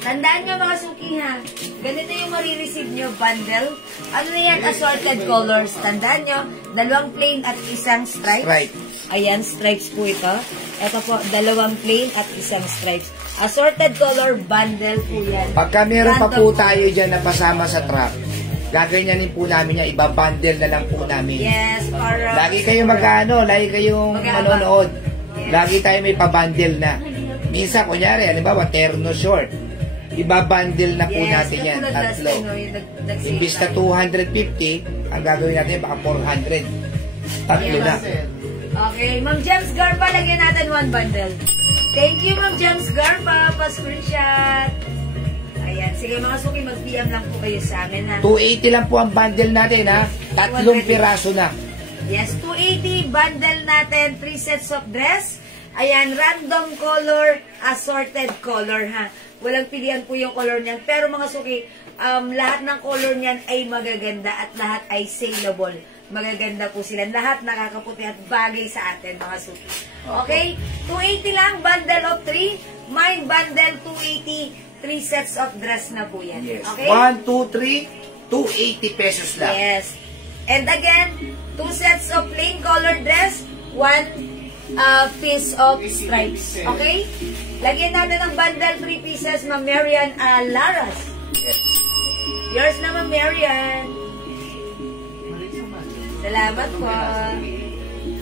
Tandaan nyo mga suki ha. Ganito yung marireceive nyo, bundle. Ano na yan? Assorted colors. Tandaan nyo, 2 plain at 1 stripes. Stripe. Ayan, stripes po ito. Ito po, 2 plain at 1 stripes. Assorted color bundle po yan. Pagka meron pa po tayo dyan na pasama sa truck, gaganyanin po namin yan. Iba-bundle na lang po namin. Yes, para... Lagi kayong lagi kayong manonood. Yes. Lagi tayo may pa-bundle na. Minsan, kunyari, halimbawa, terno short. Iba-bundle na po natin yan. Tatlo. Imbis na 250, ang gagawin natin baka 400. Tatlo na. Okay, Ma'am James Garba, lagyan natin 1 bundle. Thank you, Ma'am James Garba. Pa-screenshot. Ayan, sige mga suki, mag-PM lang po kayo sa amin, ha? 280 lang po ang bundle natin, ha? 3 piraso na. Yes, 280 bundle natin, 3 sets of dress. Ayan, random color, assorted color, ha? Walang pilihan po yung color niyan. Pero mga suki, lahat ng color niyan ay magaganda at lahat ay saleable. Magaganda po sila. Lahat nakakaputi at bagay sa atin, mga suki. Okay? 280 lang, bundle of 3. Mine bundle, 280. 3 sets of dress na po yan. Yes. Okay? 1, 2, 3, 280 pesos lang. Yes. And again, 2 sets of plain color dress, 1 piece of stripes. Okay? Lagyan natin ang bundle, 3 pieces, Ma'am Marian Laras. Yes. Yours na, Ma'am Marian. Salamat po.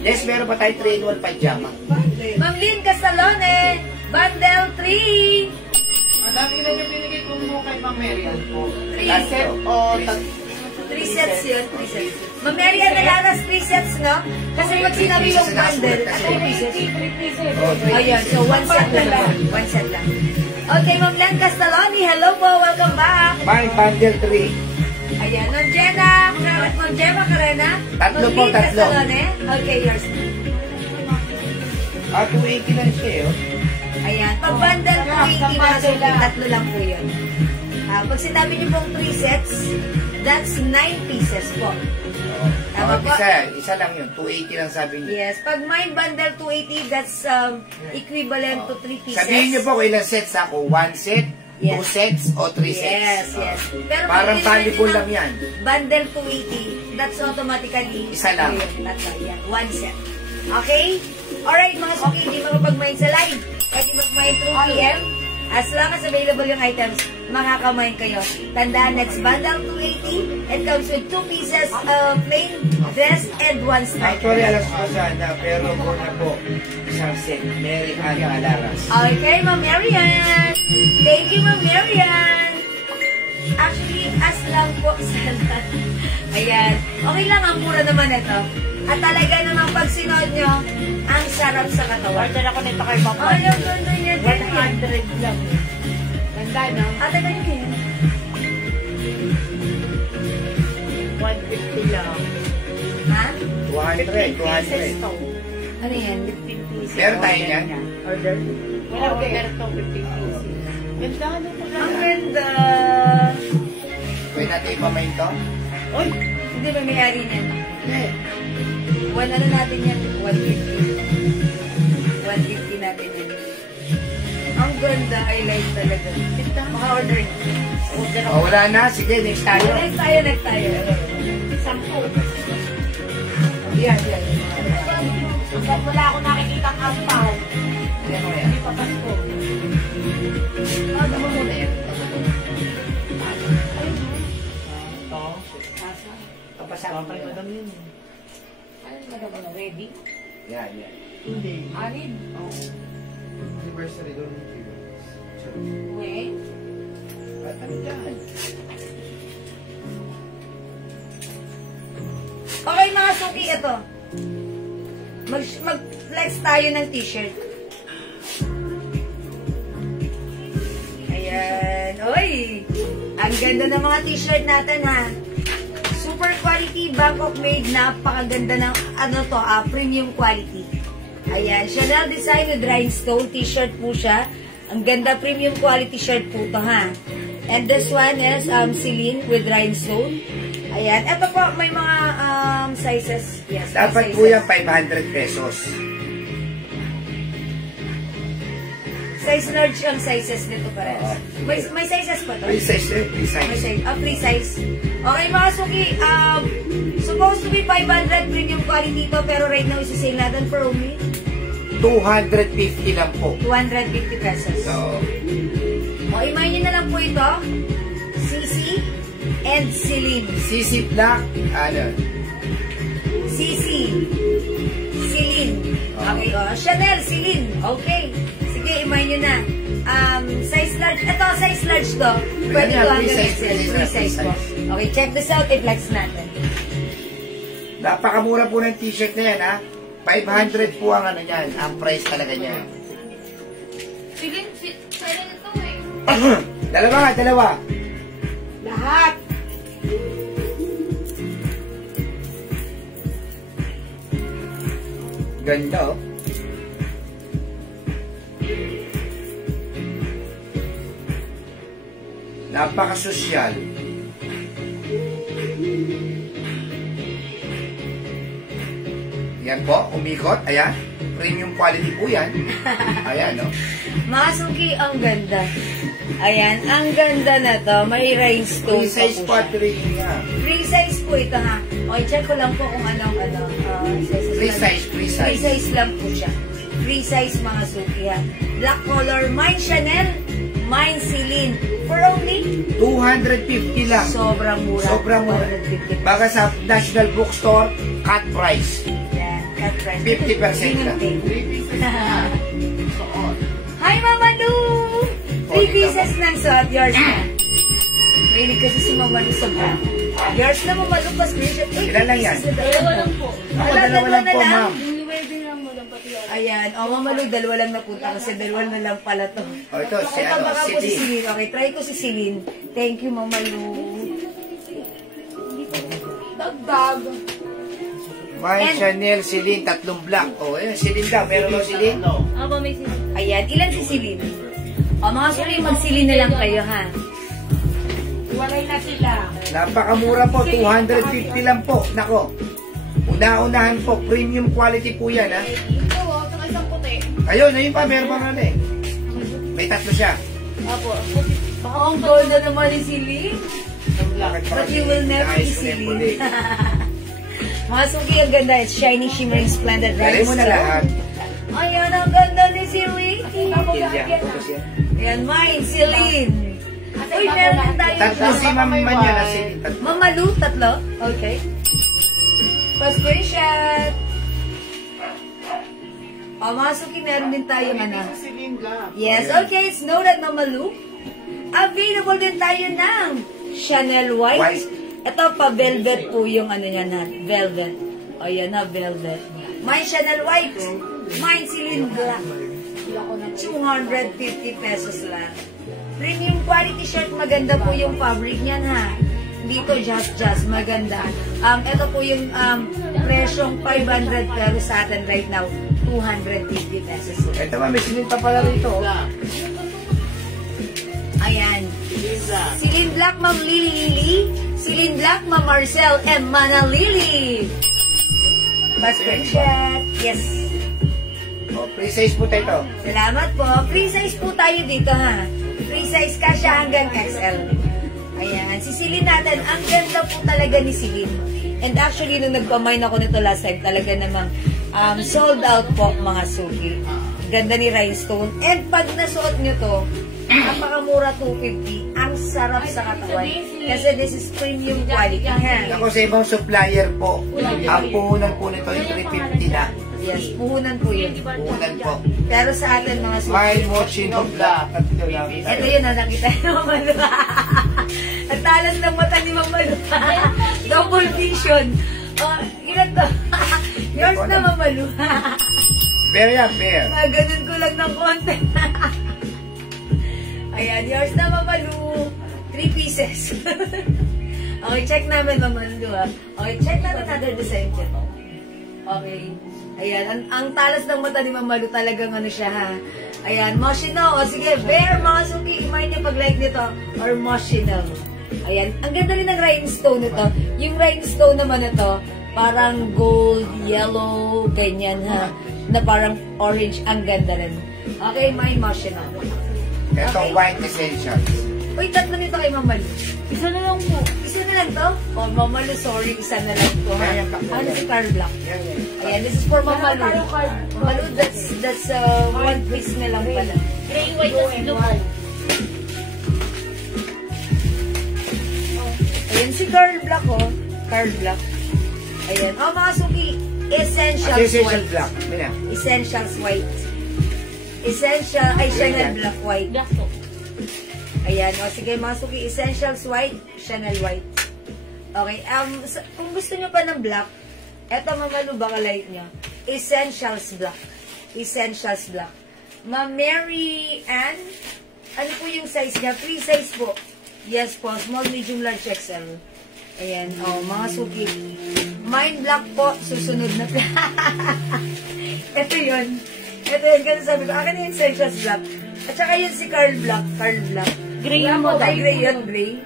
Yes, meron pa tayo 3-in-1 pajama. Ma'am Lynn Casalone, bundle 3. Ang dami na yung binigay ko mo kay Ma'am Marian po. 3 Set o 3 sets yun, 3 sets. Ma'am Marian Laras, 3 sets, no? Kasi pag sinabi yung bundle, at 3 pieces. Ayan, so 1 set lang. 1 set lang. Okay, Ma'am Len Castelloni, hello po, welcome back. Mine bundle 3. Ayan, Ma'am Gemma Carena. Tatlo po, Ma'am Lynn tatlo. Castelloni. Okay, yours. 280 lang siya, oh. Ayan, pag bundle po, 80 na, so tatlo lang po yun. Pag sinabi niyo pong 3 sets, that's 9 pieces po. Tama po? Isa lang yun. 280 lang sabi niyo. Yes, pag mine bundle 280, that's equivalent to 3 pieces. Sabihin niyo po kung ilang sets ako. 1 set, 2 Yes. sets, o 3 sets. Yes, yes. Pero Parang pag valuable binili lang yan. ng bundle 280, that's automatically Isa lang. Tatlo, yan. 1 set. Okay? Alright, mga suki, hindi makapag-mine sa live. Pwede mag-mine through PM. As long as available yung items, makaka-mine kayo. Tandaan, next bundle 280. It comes with 2 pieces of plain dress and 1 stripe. Actually, alas ko sana, pero muna po, isang set. Mary Ann Alaras. Okay, Ma'am Marian. Thank you, Ma'am Marian. Actually, as lang po sana. Ayan. Okay lang, ang mura naman ito. At talaga naman pag sinod nyo, ang sarap sa katawan. Order ako nito kay Papa. Oh, yung ganda niya. 100 lang. Ganda, no? Ate, ganyan yun. 150 lang. Ha? 200, 200. Ano yan? 15 pieces. Meron tayo niyan? Order. Wala, order to 15 pieces. Ganda, ano po Ang lang. ganda. Pwede natin ipamain to? Uy! Hindi ba may-ari niyan? Eh. Ano natin yan? 150. 150 natin yan. Ang ganda. I like talaga. Maka-order niyo. Order ako. Oh, wala na. Sige, next tayo. Next tayo. 10. Yan, yan. Ba't wala ako nakikita ang ampaw? Yan mo yan. Hindi pa pasko. Ano mo muna yan? Ito. Kapasama pa yun. yun. Ano ba na? Ready? Yan, yan. Hindi. Alin? Oo. Anniversary doon. Wait. Ba't ano dyan? Okay mga suki, ito. Mag-flex tayo ng t-shirt. Ayan. Oy! Ang ganda ng mga t-shirt natin, ha? Super quality, Bangkok made. Napakaganda ng, premium quality. Ayan. Chanel design with rhinestone t-shirt po siya. Ang ganda, premium quality shirt po to, ha? And this one is Celine with rhinestone. Ayan. Ito po, may mga sizes. Yes, may Dapat sizes. po yan 500 pesos. Size large ang sizes nito parehas. May sizes pa to? Free size eh. Free May size. size. Free size. Okay mga suki, supposed to be 500 premium quality to, pero right now isi-sale natin for only 250 lang po. 250 pesos. So, O, imayin nyo na lang po ito. CC and Celine. CC Black, ano? CC. Celine. Okay, Chanel, Celine. Okay. Sige, imahin nyo na. Size large. Ito, size large to. Pwede Yan, to hanggang free size, XL. free Free size, size free po. Okay, check this out. I-flex natin. Napakamura po ng t-shirt na yan, ha? 500 po ang ano niyan. Ang price talaga niyan. Sige, pwede na to eh. Dalawa. Lahat. Ganda, oh. Napaka-sosyal. Yan po, umikot. Ayan. Premium quality po yan. Ayan, no? Mga suki, ang ganda. Ayan, ang ganda na to. May rhinestone Free size po po siya. at rin nga. Free size po ito ha. Okay, check ko lang po kung anong Free size. Free size lang po siya. Free size mga suki ha. Black color, mine Chanel, mine Celine. For only 250 lang. sobrang mura. Sobrang mura. 250. Baka sa National Bookstore, cut price. Yan, cut price. 50% lang. Hi, Mama Lu! 3 pieces ng suot. Yours na. Mahilig kasi si Mama Lu sa bra. Yours na, Mama Lu. Pa-screenshot. Ilan lang yan? Dalawa lang po. Ako, dalawa lang po, ma'am. Pwede lang mo lang pati yan. Ayan. O, Mama Lu, dalawa lang napunta kasi dalawa na lang pala to. O, ito, si Ito, ano, baka si po si T. Celine. Okay, try ko si Celine. Thank you, Mama Lu. Dagdag. May Chanel, Celine, 3 black. O, ayun, Celine ka. Meron mo Celine? Ako may sila. Ayan. Ilan si Celine? O, mga Celine, mag-Celine na lang kayo, ha? Iwalay na sila. Napakamura po, 250 lang po. Nako, una-unahan po, premium quality po yan, ha? Ito oh, saka isang puti. Ayun pa, meron pa nga eh. May 3 siya. Apo. Baka ang ganda naman ni Celine. But you will never be Nice, Celine. Mga suki, ang ganda. It's shiny, shimmering, splendid Dali mo na lahat. Ayan, ang ganda ni si Wiki. Yan, focus yan. Ayan, mine, Celine. Uy, meron din tayo. 3 si Ma'am Manya na Celine. 3. Mamalu, 3? Okay. Frustration. O, mga suki, meron din tayo ano. Yes, okay, it's noted, Mamalu. Available din tayo ng Chanel White. White. Ito pa velvet po yung ano niya na, velvet. O yan na, velvet. Mine Chanel White. Mine Celine Black. 250 pesos lang. Premium quality shirt, maganda po yung fabric niyan ha. Dito just maganda. Ito po yung presyong 500 pero sa atin right now 250 pesos. Ito ba, may Celine pa pala rito. Ayan. Celine Black, Ma'am Lily. Celine Black, Ma'am Marcel, and Mana Lily. Screenshot. Yes. O, free size po tayo. Salamat po. Free size po tayo dito ha. Free size kasya hanggang XL. Ayan. Si Celine natin, ang ganda po talaga ni Celine. And actually, nung nagpamine ako nito last time, talaga namang sold out po mga suki. Ganda ni Rhinestone. And pag nasuot nyo to, napakamura 250. Ang sarap sa katawan. Kasi this is premium quality. Ha? Ako sa ibang supplier po, ang puhunan po nito yung 350 na. Yes, puhunan po yun. Puhunan po. Pero sa atin mga suki, May Moschino Black. ito yun na nakita ni Mama Lu. Ang talas ng mata ni Mama Lu. Double vision. Oh, yun to. Yours na Mama Lu. Bear yan, bear. Ganun ko lang ng konti. Ayan, yours na Mama Lu. 3 pieces. Okay, check namin Mama Lu ha. Okay, check natin other design ko. Okay. Ayan, ang talas ng mata ni Mama Lu talagang ano siya ha. Ayan, Moschino. O sige, bear mga suki. Imahin niyo pag-like nito. Or Moschino. Ayan, ang ganda rin ng rhinestone nito. Yung rhinestone naman ito, parang gold, yellow, ganyan ha. Na parang orange. Ang ganda rin. Okay, my Moschino. Ito, white essentials. Uy, 3 nito kay Mama Lu. Isa na lang po. Isa na lang to? Oh, Mama Lu, sorry. Isa na lang to. Ha? Ano si Car Black? Ayan, this is for Mama Lu. Mama Lu, that's one piece na lang pala. Gray, white, at blue po. Ayan, si Carl Black, oh. Carl Black. Ayan. Oh, mga suki, Essentials Essential White. black. Mina. Essentials White. Essential, ay, Chanel Black White. Black to. Ayan, o sige mga suki, Essentials White, Chanel White. Okay, kung gusto nyo pa ng black, eto mamalo baka light nyo. Essentials Black. Essentials Black. Ma'am Mary Ann, ano po yung size niya? Free size po. Yes po, small, medium, large, XL. Ayan, mga suki. Mine black po, susunod na. Ito yun. Ito yun, kasi sabi ko, akin yung Essentials Black. At saka yun si Carl Black. Carl Black. Gray mo. Ay, gray yun, gray.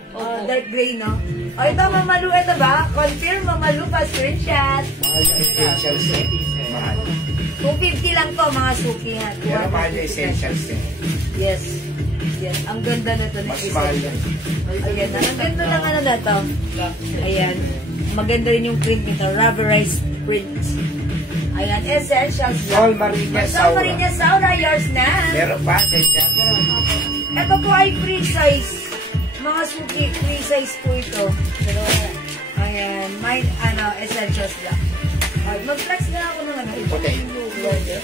Dark gray, no? O, ito, mamalu, ito ba? Confirm, mamalu pa, screenshot. Mahal yung essentials eh. Mahal. 250 lang to, mga suki, ha? Pero mahal yung essentials eh. Yes. Yes. Ang ganda na to. Mas mahal yan. Ayan, ang ganda ng ano na to. Ayan. Maganda rin yung print nito. Rubberized print. Ayan, Essentials Black. Sol Marina Sol Saura. Marina Saura, yours na. Meron pa, essential. Ito po ay free size. Mga suki, free size po ito. Pero, ayan, mine, Essentials Black. Mag-flex na ako ng ano. Okay. Luwebe.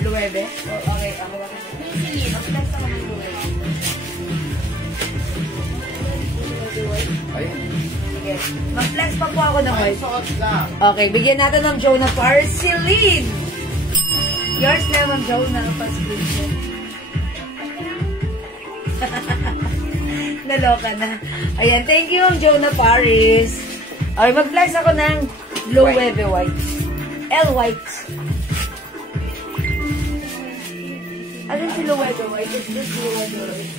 Luwebe? Okay, ako. Mag-flex ako ng luwebe. Ayun. Sige. Mag-flex pa po ako ng Ay, white. suot lang. Okay, bigyan natin ng Jonah Parceline. Yours na, Ma'am Jonah. Parceline. Naloka na. Ayan, thank you, Ma'am Jonah Paris. Okay, mag-flex ako ng low webe white. L white. Ano si low webe white? It's just low webe white.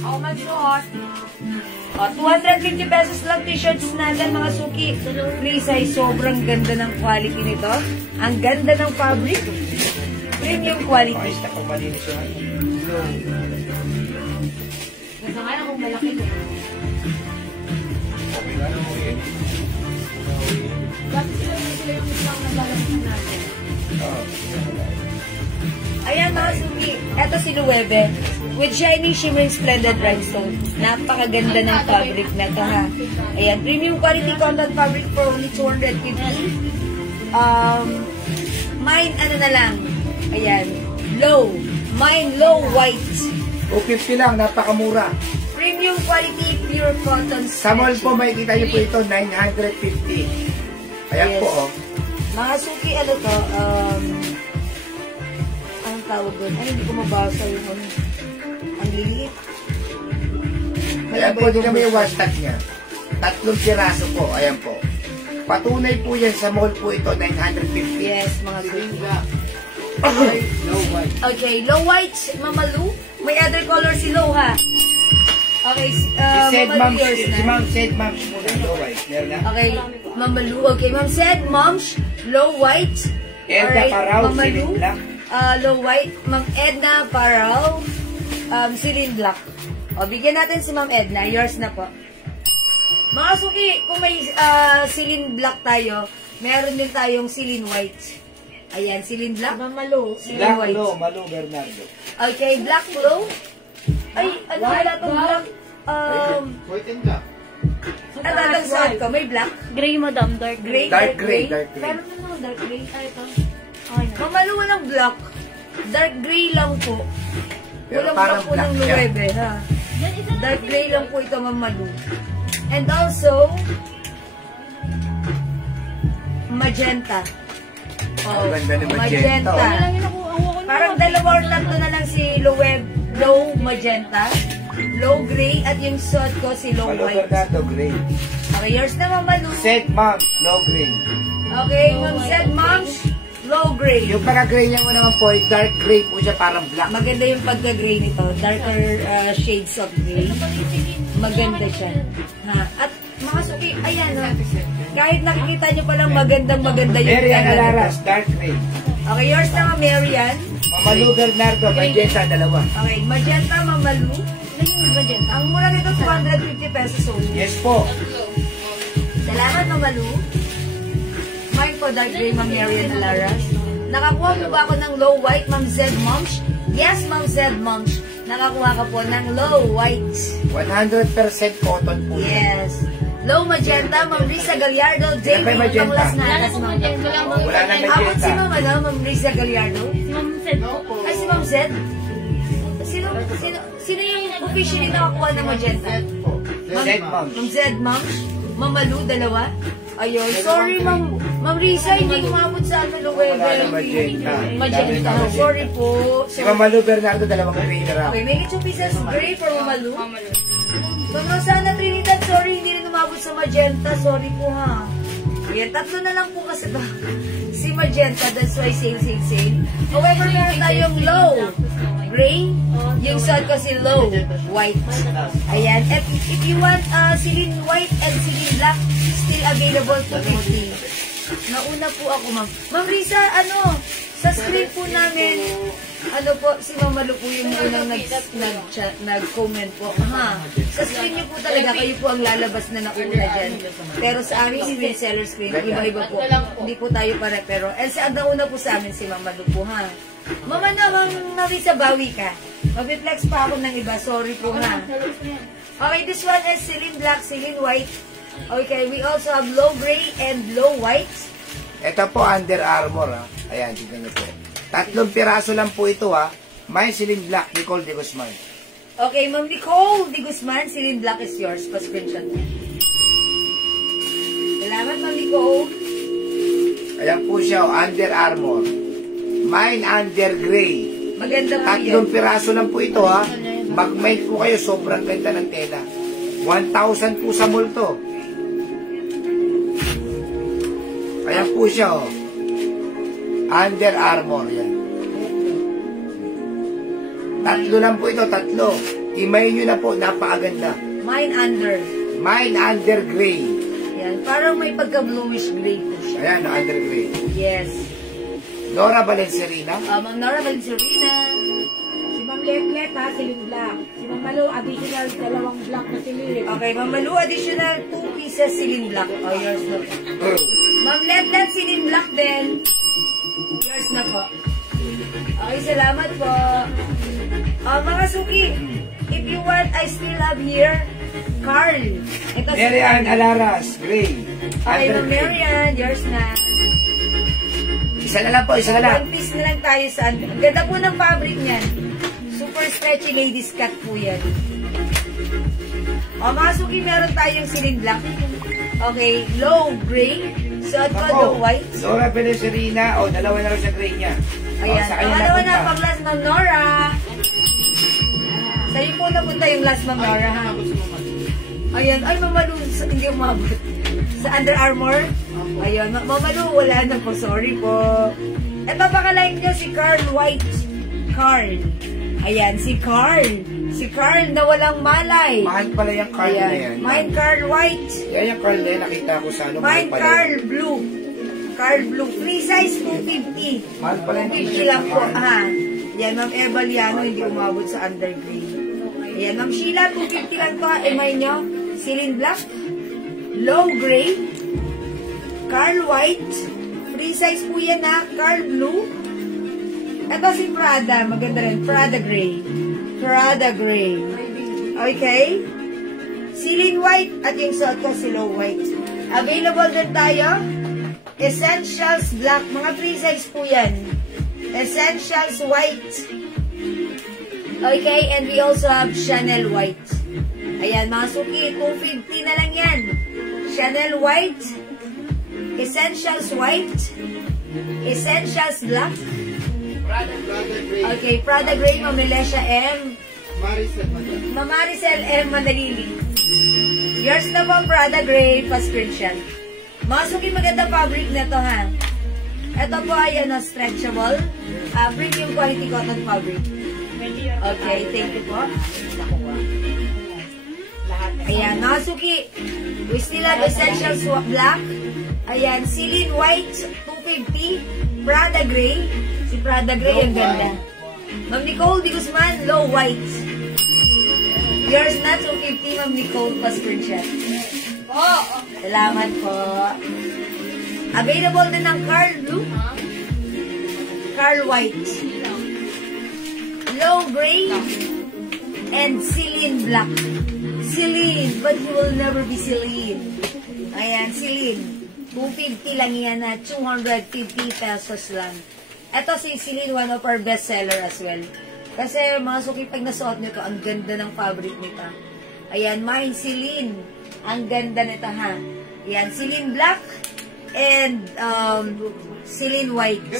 How much not? 250 pesos lang t-shirts natin mga suki. Free size, sobrang ganda ng quality nito. Ang ganda ng fabric. Premium quality. Ayos na kung malinis yun. Nasa kaya kung malaki to. Okay nga naman yun. Bakit sila yung isang nabalansin natin? Ayan mga suki. Ito si Luwebe. With shiny, shimmering, splendid rhinestone. Napakaganda ng fabric na to ha. Ayan. Premium quality cotton fabric for only 250. Mine, ano na lang. Ayan. Low. Mine, low white. 250 lang, napakamura. Premium quality, pure cotton. Sa mall po, makikita niyo po ito, 950. Ayan Yes. po, oh. Mga suki, ano to, anong tawag doon? Ay, hindi ko mabasa yung ano. Ang liliit. Ayan po, din naman yung wash tag niya. 3 piraso po, ayan po. Patunay po yan sa mall po ito, 950. Yes, mga suki. Okay. No white. Okay, low white, Mamalu. May other color si Low, ha? Okay, Said Mamalu ma'am, yours si na. ma'am said ma'am muna, no white. Meron na? Okay, Mamalu. Okay, ma'am said, Mom's, low white. Elda Parao, Mamalu. Silin Black. Low white. Ma'am Edna Parao, Silin Black. O, bigyan natin si Ma'am Edna. Yours na po. Mga suki, kung may Silin Black tayo, meron din tayong Silin White. Ayan, Silin Black. Mamalo. Silin Black White. Lo, Malu Bernardo. Okay, Black Low. Ay, ano wala itong black? White and black. Ano itong suot ko? May black? Gray, madam. Dark Gray? Dark gray, dark gray. Meron naman dark gray. Ay, ito. Okay na. Mamalu, walang black. Dark gray lang po. Pero Walang parang black po ng black siya. luwebe, ha? Yan, isa na. Dark gray lang po ito, Mamalu. And also, magenta. Ang ganda ni magenta. Ano lang yun ako. Ang wako na. Parang dalawa or tatlo na lang si low magenta, low gray, at yung suot ko si low Malu white. Bernardo, gray. Okay, yours na, Mamalu. Said ma'am, no gray. Okay, Ma'am said, Mom's, low gray. Yung pagka-gray niya mo naman po, dark gray po siya, parang black. Maganda yung pagka-gray nito. Darker shades of gray. Maganda siya. Ha? At mga suki, ayan ha. Kahit nakikita nyo palang magandang-maganda yung Marian ano Alaras, nito. dark gray. Okay, yours na, Ma'am Marian. Mamalu Bernardo, magenta, dalawa. Okay, magenta, Mamalu. Ano yung magenta? Ang mura nito, 250 pesos only. Yes po. Salamat, Mamalu. Mine po, dark gray, Ma'am Marian Alaras. Nakakuha mo ba ako ng low white, Ma'am Zed Momsh? Yes, Ma'am Zed Momsh. Nakakuha ka po ng low white. 100% cotton po. Yes. Low magenta, Ma'am Risa Gallardo. Yan ba yung magenta? Panglas na Wala atas, po Ma'am. magenta. Wala po Wala na magenta. Ako si Ma'am, ano, Ma'am Risa Gallardo. Si Ma'am Sed po. Ay, si Ma'am Zed? Sino yung officially nakakuha ng magenta? Zed Momsh. Ma'am Zed Momsh? Ma'am Malu, dalawa? Ayun. Sorry, Ma'am Risa, hindi umabot sa ano, Wala na Luwebe. magenta. Magenta. Sorry po. Si Mamalu Bernardo, dalawang container ako. Okay, may little pieces gray for Ma'am Malu. Ma'am Rosana Trinidad, sorry, hindi rin umabot sa magenta. Sorry po, ha. Ayan, tatlo na lang po kasi ba? Si magenta, that's why sale. However, meron tayong low gray, yung suot ko si low white. Ayan, if you want Celine white and Celine black, still available po 50. Nauna po ako, ma'am. Ma'am Risa, ano, sa screen po namin, ano po, si Ma'am Malu po yung unang nag-comment po. Ha, sa screen niyo po talaga, kayo po ang lalabas na nauna dyan. Pero sa aming screen, seller screen, iba-iba po. Hindi po tayo pare, pero, ang nauna po sa amin si Ma'am Malu po, ha. Ma'am, ano, Ma'am Marisa, bawi ka. Mag-reflex pa ako ng iba, sorry po, ha. Okay, this one is Celine black, Celine white. Okay, we also have low gray and low white. Ito po, Under Armour, ha. Ayan, tignan niyo po. 3 piraso lang po ito, ha. May Celine Black, Nicole de Guzman. Okay, Ma'am Nicole de Guzman, Celine Black is yours. Pa-screenshot mo. Salamat, Ma'am Nicole. Ayan po siya, Under Armour. Mine Under Gray. Maganda po yan. 3 piraso lang po ito, ha. Mag-mate po kayo, sobrang ganda ng tela. 1,000 po sa multo. Ayan po siya, oh. Under Armour, yan. 3 lang po ito, 3. Imayin nyo na po, napakaganda. Mine under. Mine Under Gray. Yan, parang may pagka-bluish gray po siya. Ayan, no, Under Gray. Yes. Nora Valencerina. Ma'am Nora Valencerina. Si Ma'am Letlet ha, Celine Black. Si Ma'am Malu, additional 2 black na Celine. Okay, Ma'am Malu, additional 2 pieces Celine Black. Oh, yours na po. Ma'am Letlet, Celine Black din. Yours na po. Okay, salamat po. Mga suki, if you want, I still have here Carl. Ito si Marian Alaras, Gray. Okay, Under Ma'am Gray. Marian, yours na. Isa na lang po, isa na lang. One piece na lang tayo sa ang ganda po ng fabric niyan. Super stretchy ladies cut po yan. Mga suki, meron tayong Celine Black. Okay, low gray. Suot ko, low white. Nora Valencerina, o, dalawa na lang sa gray niya. Ayan, Sa kanya pangalawa na, napunta. pang last, Ma'am Nora. Sa'yo po napunta yung last, Ma'am Nora, ha? Ayan, ay, Ma'am Malu, hindi umabot. Sa Under Armour? Ayan, Ma'am Malu, wala na po, sorry po. At papakalain nyo si Carl White. Carl. Ayan, si Carl. Si Carl na walang malay. Mahal pala yung Carl na yan. Mine Carl White. Yan yung Carl na yan, nakita ko sa ano. mahal Mine pala Carl yan. Blue. Carl Blue. Free size 250. Mahal pala yung 250 lang po. Yan, Ma'am Eva Liano, hindi umabot sa under grade. Yan, Ma'am Sheila, 250 lang to. Emay nyo. Celine Black. Low gray. Carl White. Free size po yan, ha. Carl Blue. Ito si Prada. Maganda rin. Prada Gray. Prada Gray. Okay? Celine White at yung suot ko si Low White. Available din tayo. Essentials Black. Mga free size po yan. Essentials White. Okay? And we also have Chanel White. Ayan, mga suki. 250 na lang yan. Chanel White. Essentials White. Essentials Black. Okay, Prada Gray, Ma'am Melesha M. Ma'am Maricel M. Mandalili. Yours na po, Prada Gray, pa-screenshot. Mga suki, maganda fabric na to, ha. Ito po ay stretchable. Premium quality cotton fabric. Okay, thank you po. Ayan, mga suki. We still have Essentials Black. Ayan, Celine White, 250. Prada Gray. Si Prada Gray, ang ganda. Ma'am Nicole de Guzman, low white. Yours na, 250, Ma'am Nicole, pa-screenshot. Salamat po. Available din ng Carl Blue. Carl White, Low Gray, and Celine Black. Celine, but you will never be Celine. Ayan, Celine. 250 lang yan na 250 pesos lang. Ito si Celine, one of our bestseller as well. Kasi mga suki, pag nasuot nyo to, ang ganda ng fabric nito. Ayan, mine Celine. Ang ganda nito ha. Ayan, Celine Black and Celine White.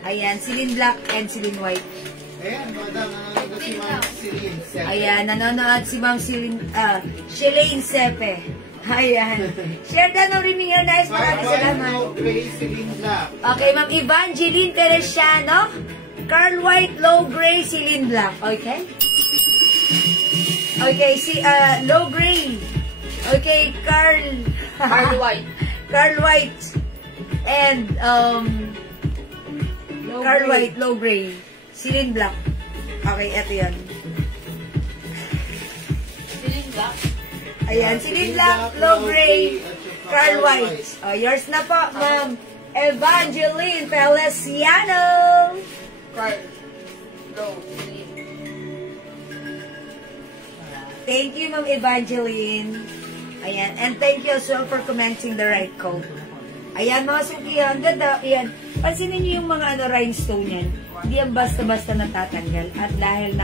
Ayan, Celine Black and Celine White. Ayan, madam, nanonood si Ma'am Celine. Ayan, nanonood si Ma'am Shalane Sepe. Ayan. Share down ng rin niyo, guys. Maraming salamat. Gray, Celine Black. Okay, Ma'am Evangeline Teresiano, Carl White, Low Gray, Celine Black. Okay? Okay, si Low Gray. Okay, Carl White. Carl White. And Carl White, Low Gray, Celine Black. Okay, eto yan. Celine Black. Ayan, Celine Black, Low Gray, Carl White. Oh, yours na po, Ma'am Evangeline Feliciano. Carl. Low. Celine. Thank you, Ma'am Evangeline. Ayan, and thank you as well for commenting the right code. Ayan, mga suki, ang ganda. Ayan, pansinin niyo yung mga rhinestone yan. Hindi yan basta-basta natatanggal. At dahil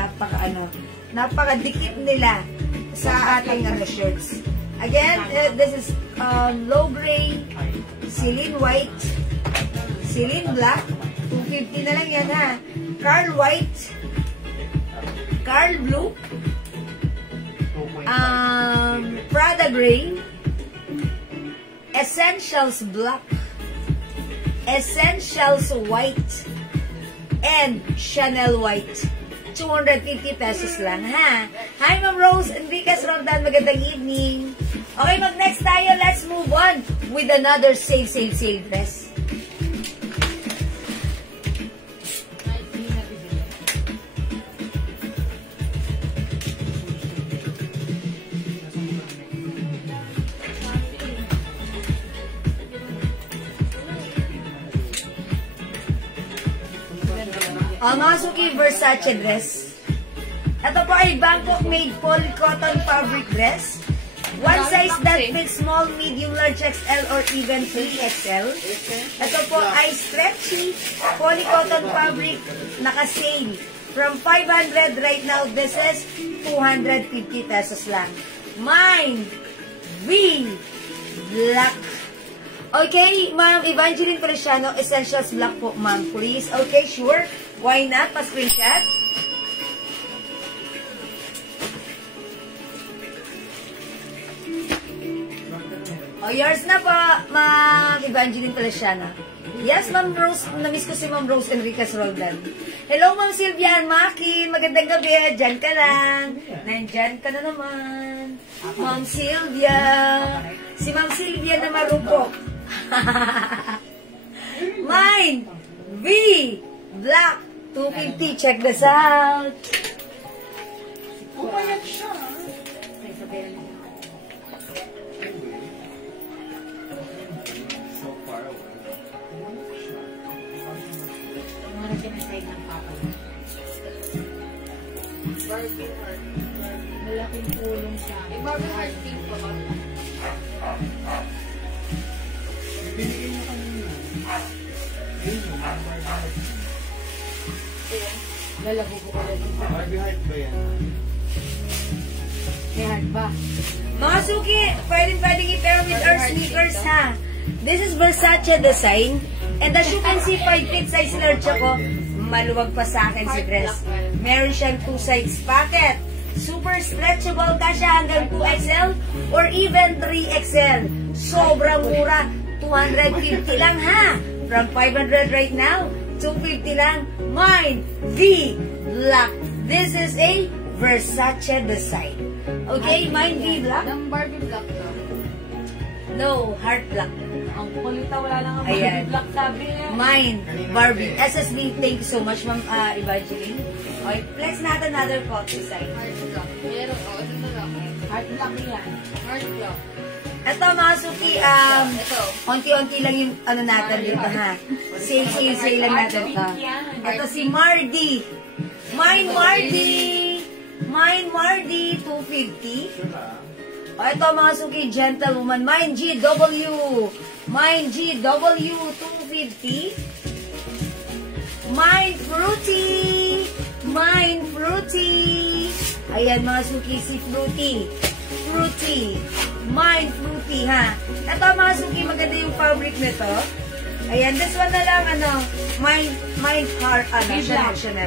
napakadikit nila sa ating shirts. Again, this is Low Gray, Celine White, Celine Black, 250 na lang yan ha. Carl White, Carl Blue, Prada Gray, Essentials Black, Essentials White, and Chanel White. 250 pesos lang, ha? Hi, Ma'am Rose Enriquez Roldan. Magandang evening. Okay, mag-next tayo. Let's move on with another sale dress. Mga suki, Versace dress. Ito po ay Bangkok made polycotton fabric dress. One size that fits small, medium, large XL or even 3XL. Ito po ay stretchy polycotton fabric, naka-sale. From 500 right now, this is 250 pesos lang. Mine, V, black. Okay, Ma'am Evangeline Feliciano, Essentials Black po, ma'am, please. Okay, sure. Why not? Pa-screenshot. Oh, yours na po, Ma'am Evangeline Feliciano. Yes, Ma'am Rose. Namiss ko si Ma'am Rose Enriquez Roldan. Hello, Ma'am Sylvia Makin. Magandang gabi. Diyan ka lang. Nandyan ka na naman. Ma'am Sylvia. Si Ma'am Sylvia na marupok. Mine, V, black, 250. Check this out. Umayat siya. So far away. Mga kinasay ng papa. Barbie heart. Malaking tulong sa akin. Barbie heart pink pa ba? Binigyan niyo kanina. Ayun, Barbie heart. Lalago ko ulit. Barbie heart ba yan? May heart ba? Mga suki, pwedeng i-pair with our sneakers, ha? This is Versace design. And as you can see, 5 feet size large ako. Maluwag pa sa akin si dress. Meron siyang 2 sides pocket. Super stretchable ka siya hanggang 2XL or even 3XL. Sobrang mura. 250 lang, ha? From 500 right now, 250 lang. Mine, V, black. This is a Versace design. Okay, mine, V, black. Ng Barbie black na. No, heart black. Ang kulit na wala lang ang Ayan. black sabi niya. Mine, Barbie. SSB, thank you so much, Ma'am Evangeline. Okay, flex natin another copy side. Heart black. Meron, ito na lang. Heart black yan. Heart black. Ito mga suki, Ito. onti-onti lang yung ano natin dito ha. Say lang natin ito. Ito si Mardy. Mine Mardy, 250. O ito mga suki, gentlewoman. Mine GW, 250. Mine Fruity. Ayan mga suki, si Fruity. Mine Fruity, ha. Ito mga suki, maganda yung fabric nito. Ayan, this one na lang, mine car, Chanel.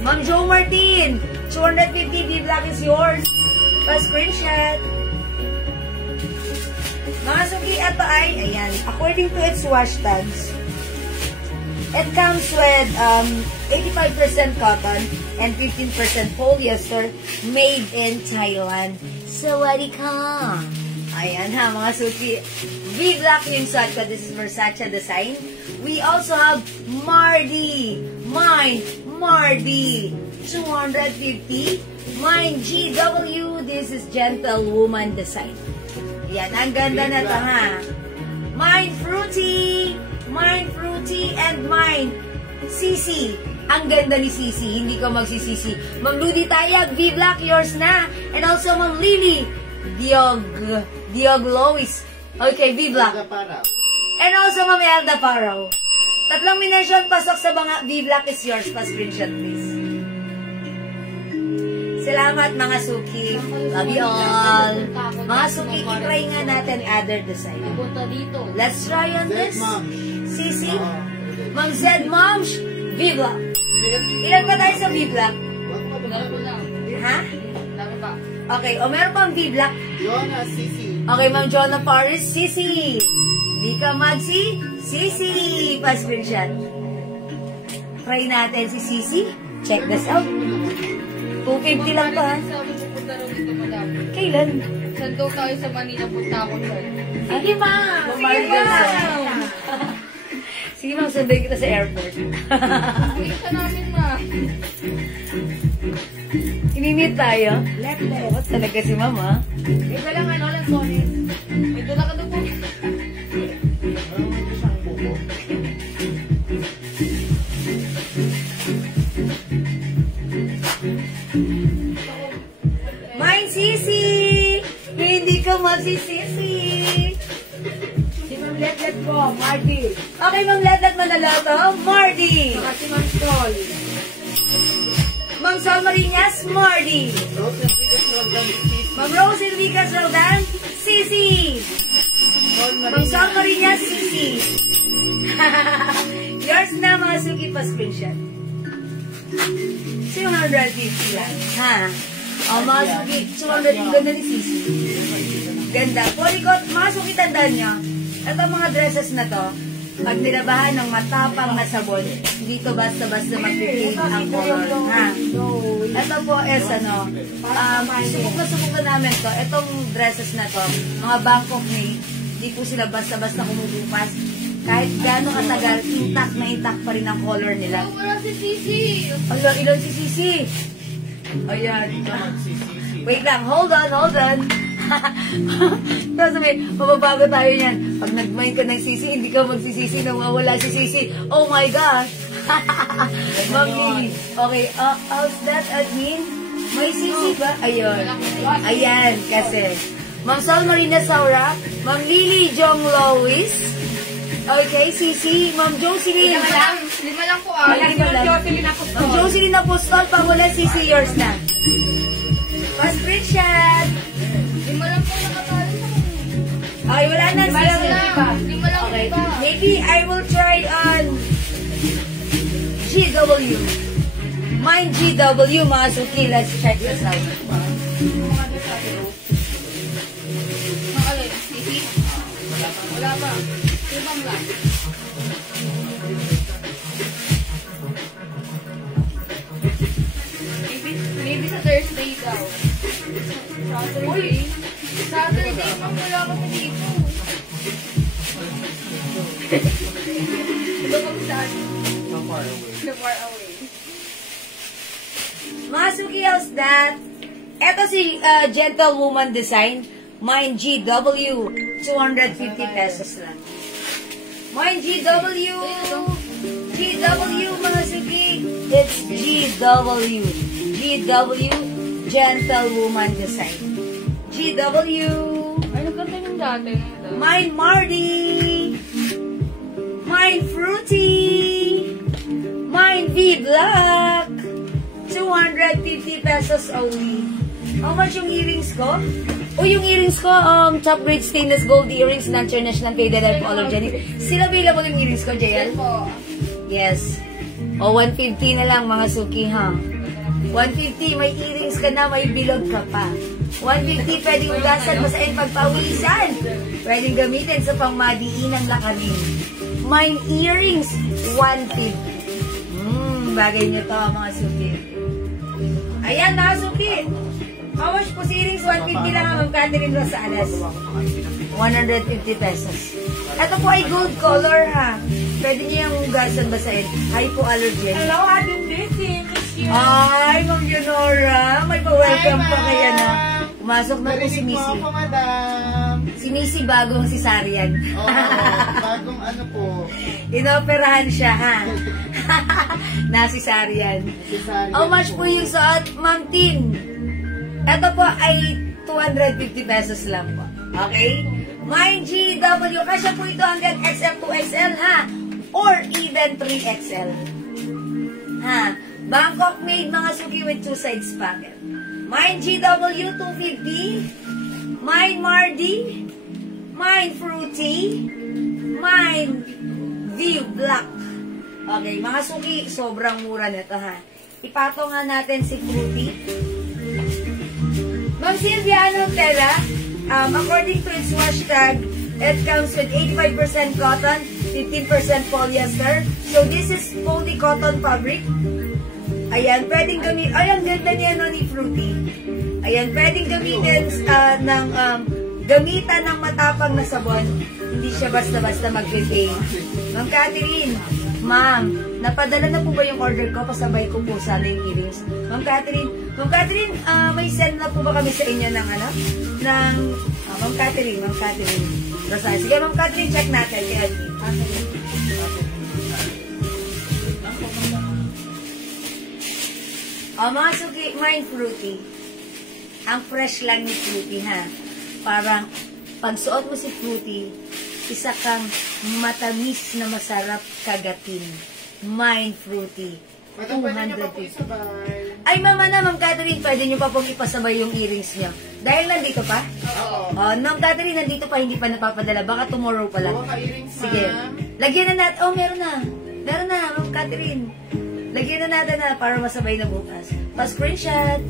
Ma'am Jo Martin, 250, B-Black is yours. Pa-screenshot. Mga suki, ito ay, ayan, according to its wash tags, it comes with 85% cotton and 15% polyester made in Thailand. Sawadika! Ayan ha, mga suki. V-Black yung suot ko. This is Versace design. We also have Mardy. Mine, Mardy. 250. Mine, GW. This is Gentlewoman design. Yan, ang ganda na to ha. Mine, Fruity, and mine, Sisi. Ang ganda ni Sisi, hindi ko magsisisi. Ma'am Ludi Tayag, V-Black, yours na. And also, Ma'am Lily, Diog Lois. Okay, V-Black. And also, Ma'am Elda Parao. Tatlong mination, pasok sa mga V-Black is yours. Pa-screenshot, please. Salamat, mga suki. Love you all. Mga suki, itry nga natin other design. Let's try on this. Sisi, Ma'am Zed Moms, V-Black. Ilan pa tayo sa V-Black? Ha? Okay, o meron pang V-Black? Jonah, Sisi. Okay, Ma'am Jonah Paris, Sisi. Dika Magsi, Sisi. Pa-screenshot. Try natin si Sisi. Check this out. 250 lang to, ha? Sabi ko punta rin dito madami. Kailan? Saan daw tayo sa Manila punta ako doon? Sige, ma'am. Sige, ma'am. Sige, ma'am. Sunday kita sa airport. Uwi ka namin, ma. Ininit tayo. Left. Oh, talaga si mama. Ito lang lang Sonis. May dala ka doon po. Mine Sisi! Hindi ka magsisisi. Si Ma'am Letlet ko, Mardy. Okay, Ma'am Letlet Manaloto, Mardy. Saka si Ma'am Sol. Ma'am Sol Marinas, Mardy. Ma'am Rose Enricas Roldan, Sisi. Ma'am Sol Marinas, Sisi. Yours na, mga suki, pa screenshot. 250 lang, ha? O, mga suki, 200 ganda ni Sisi. Ganda. Polikot, mga suki, tandaan nyo. Ito mga dresses na to, pag nilabahan ng matapang na sabon, hindi to basta-basta mag-fade ang color, ha? Ito po is, subok na namin to. Itong dresses na to, mga Bangkok made, hindi po sila basta-basta kumubukas. Kahit gano'ng katagal, intact na intact pa rin ang color nila. Wala si Sisi. Ilan si Sisi? Ayan. Wait lang, hold on. Tapos sabi, mababago tayo yan. Pag nag-mind ka ng Sisi, hindi ka magsisisi, nawawala si Sisi. Oh my gosh! Ma'am Lily. Okay, how's that, admin? May Sisi ba? Ayun. Ayan, kasi. Ma'am Sol Marina Saura, Ma'am Lily Jong Lois, okay, Sisi, Ma'am Jocelyn. Lima lang po ah. Ma'am Jocelyn Apostol, pangula Sisi, yours na. Pa-screenshot. Lima lang po nakatali sa kanya. Okay, wala na. Lima lang Okay, ba? maybe I will try on GW. Mine GW, mga suki. Let's check this out. Makalay. Sisi? Wala pa. Limang lang. Maybe sa Thursday daw. Saturday, ma'am, wala ka pa dito. Ito kami saan? So far away. So far away. Mga suki, how's that? Ito si Gentlewoman Design. Mine GW, 250 pesos lang. Mine GW, mga suki. It's GW. GW, Gentlewoman Design. GW. Ay, nagkanta yung dati. Mine Mardi. Mine Fruity. Mine V-Black. 250 pesos only. How much yung earrings ko? Yung earrings ko, top grade stainless gold earrings na international faded hypoallergenic. Still available yung earrings ko, JL? Yes. 150 na lang mga suki, ha? 150, may earrings ka na, may bilog ka pa. 150, pwedeng ugasan, masain pagpawisan. Pwedeng gamitin sa pangmadiinang lakarin. Mine earrings, 150. Bagay nyo to, mga suki. Ayan, mga suki. How much po si earrings? 150 lang ang Catherine Rosales. 150 pesos. Ito po ay gold color, ha? Pwede niyo yung ugasan basahin. Hypoallergenic. Hello, Ading Daisy. Ay, Ma'am Leonora. May pa-welcome pa kaya na. Pumasok na po si Missy. Narinig po ako, madam. Si Missy bagong cesarean. Oo, bagong ano po. Inoperahan siya, ha? Na cesarean. Cesarean How much po yung suot, Ma'am Tin? Ito po ay 250 pesos lang po. Okay? Mine GW. Kasya po ito hanggang XL to XL, ha? Or even 3XL. Ha? Bangkok made mga suki with 2 sides pocket. Mine GW 250. Mine Mardi. Mine Fruity. Mine View Black. Okay, mga suki, sobrang mura nito, ha? Ipatong nga natin si Fruity. Ma'am Sylvia, anong tela? According to its hashtag, it comes with 85% cotton, 15% polyester. So this is fully cotton fabric. Ayan, pwedeng gamitin, ayan, ganda niya no, ni Fruity. Ayan, pwedeng gamitin gamitan ng matapang na sabon. Hindi siya basta-basta mag-paint. Ma'am Catherine, ma'am, napadala na po ba yung order ko? Pasabay ko po sana yung earrings. Ma'am Catherine, may send na po ba kami sa inyo ng ano? Ma'am Catherine. Rosales. Sige, Ma'am Catherine, check natin. Kaya, mga suki, mine Fruity. Ang fresh lang ni Fruity, ha? Parang, pag suot mo si Fruity, isa kang matamis na masarap kagatin. Mine Fruity. 250. Ay, mama na, Ma'am Catherine, pwede nyo pa pong ipasabay yung earrings nyo. Dahil nandito pa? Oo. Ma'am Catherine, nandito pa, hindi pa napapadala. Baka tomorrow pa lang. Oo, ka-earrings, Sige. Lagyan na natin. Meron na. Meron na, Ma'am Catherine. Lagyan na natin na para masabay na bukas. Pa-screenshot.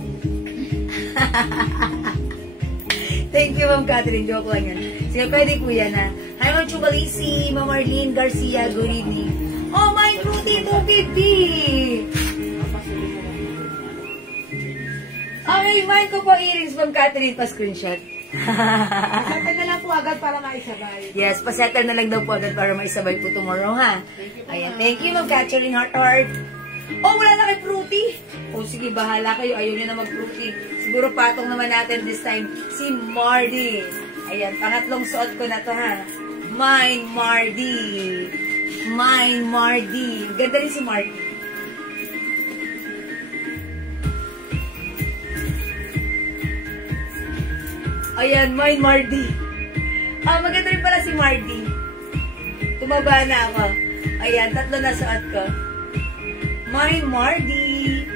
Thank you, Ma'am Catherine. Joke lang yan. Sige, pwede po yan, ha. Hi, Ma'am Chubalisi, Ma'am Marlene Garcia, good evening. Oh, my Fruity, 250! Okay, mine ko po earrings, Ma'am Catherine, pa-screenshot. Settle na lang po agad para maisabay. Yes, pa-settle na lang daw po agad para maisabay po tomorrow, ha? Ayan, thank you, Ma'am Catherine Heart. Oh, wala na kay Fruity. Oh, sige, bahala kayo. Ayaw nyo na mag-Fruity. Siguro patong naman natin this time si Mardi. Ayan, pangatlong suot ko na to, ha? Mine Mardi. Mine Mardi. Ganda rin si Mardi. Ayan, mine Mardi. Maganda rin pala si Mardi. Tumaba na ako. Ayan, 3 na suot ko. Mine Mardi.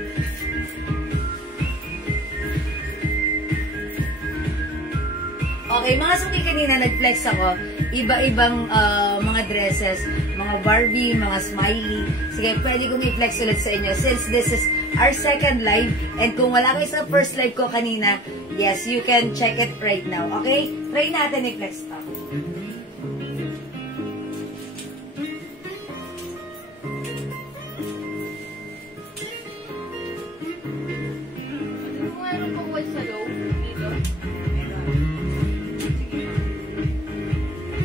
Okay, mga suki, kanina nag-flex ako. Iba-ibang mga dresses, mga Barbie, mga Smiley. Sige, pwede kong i-flex ulit sa inyo since this is our second live. And kung wala kayo sa first live ko kanina, yes, you can check it right now. Okay? Try natin i-flex to. Mayroon pong white sa low. Dito.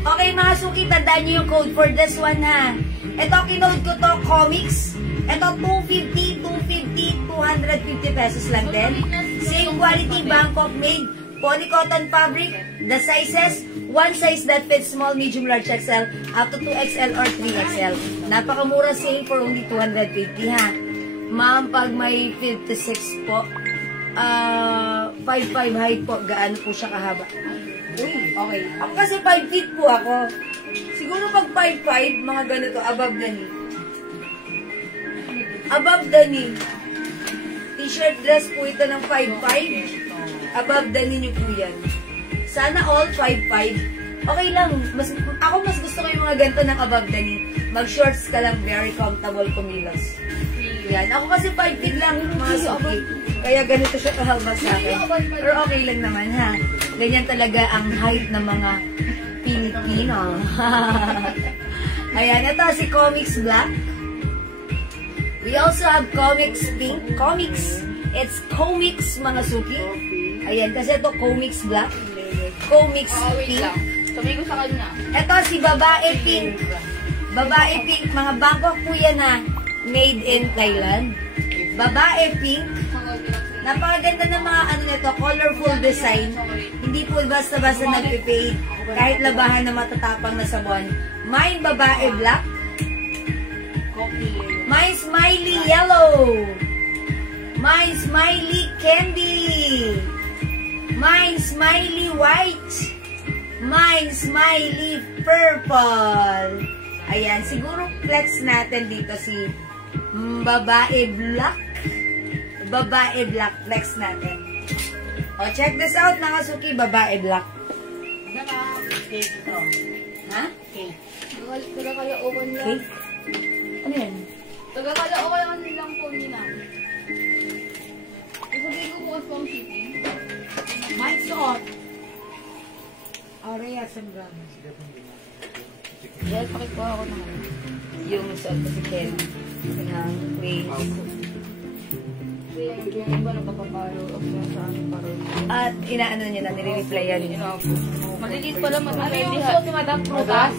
Okay, mga suki, tandaan nyo yung code for this one, ha. Ito, kinode ko to, comics. Ito, 250 pesos lang din. Same quality, Bangkok made. Polycotton fabric, the sizes, one size that fits small, medium, large XL, up to 2XL or 3XL. Napakamura sale for only 250 ha. Ma'am, pag may 56 po, 5'5" height po, gaano po siya kahaba? Uy, okay. Ako kasi 5 feet po ako. Siguro pag 5'5", mga ganito, above the knee. Above the knee. T-shirt dress po ito ng 5'5". Above the knee niyo po yan. Sana all 5'5". Okay lang. Ako mas gusto ko yung mga ganito ng above the knee. Mag-shorts ka lang, very comfortable kumilos. Yan. Ako kasi 5 feet lang, mga suki. Kaya ganito siya kahaba sa akin. Pero okay lang naman ha. Ganyan talaga ang height ng mga Pilipino. Ayan, ito si Comics Black. We also have Comics Pink. Comics. It's Comics, mga suki. Ayan, kasi ito Comics Black. Comics Pink. Sabi ko sa kanya. Ito si Babae Pink. Babae Pink. Mga Bangkok po yan ha. Made in Thailand. Babae Pink. Napakaganda ng mga ano nito, colorful design. Hindi po basta-basta nagpe-fade. Kahit labahan na matatapang na sabon. Mine Babae Black. Mine Smiley Yellow. Mine Smiley Candy. Mine Smiley White. Mine Smiley Purple. Ayan, siguro flex natin dito si Babae Black. Babae Black, flex natin. O, check this out, mga suki, Babae Black. Cake ito. Ha? Cake. Taga-kalookan lang. Cake? Ano yan? Taga-kalookan lang po nila. Sabi ko bukas pang shipping. Mine suot. Aurea Sembrano. Yes, pakikuha ako ng yung suot ko si Ken. Ng queen. Kasi yung iba nagpapapalo o sinasabi parol. At inaano niya na, nire-replyan niya. Maliliit pala Ano matanda. yung suot ni Madam Prutas?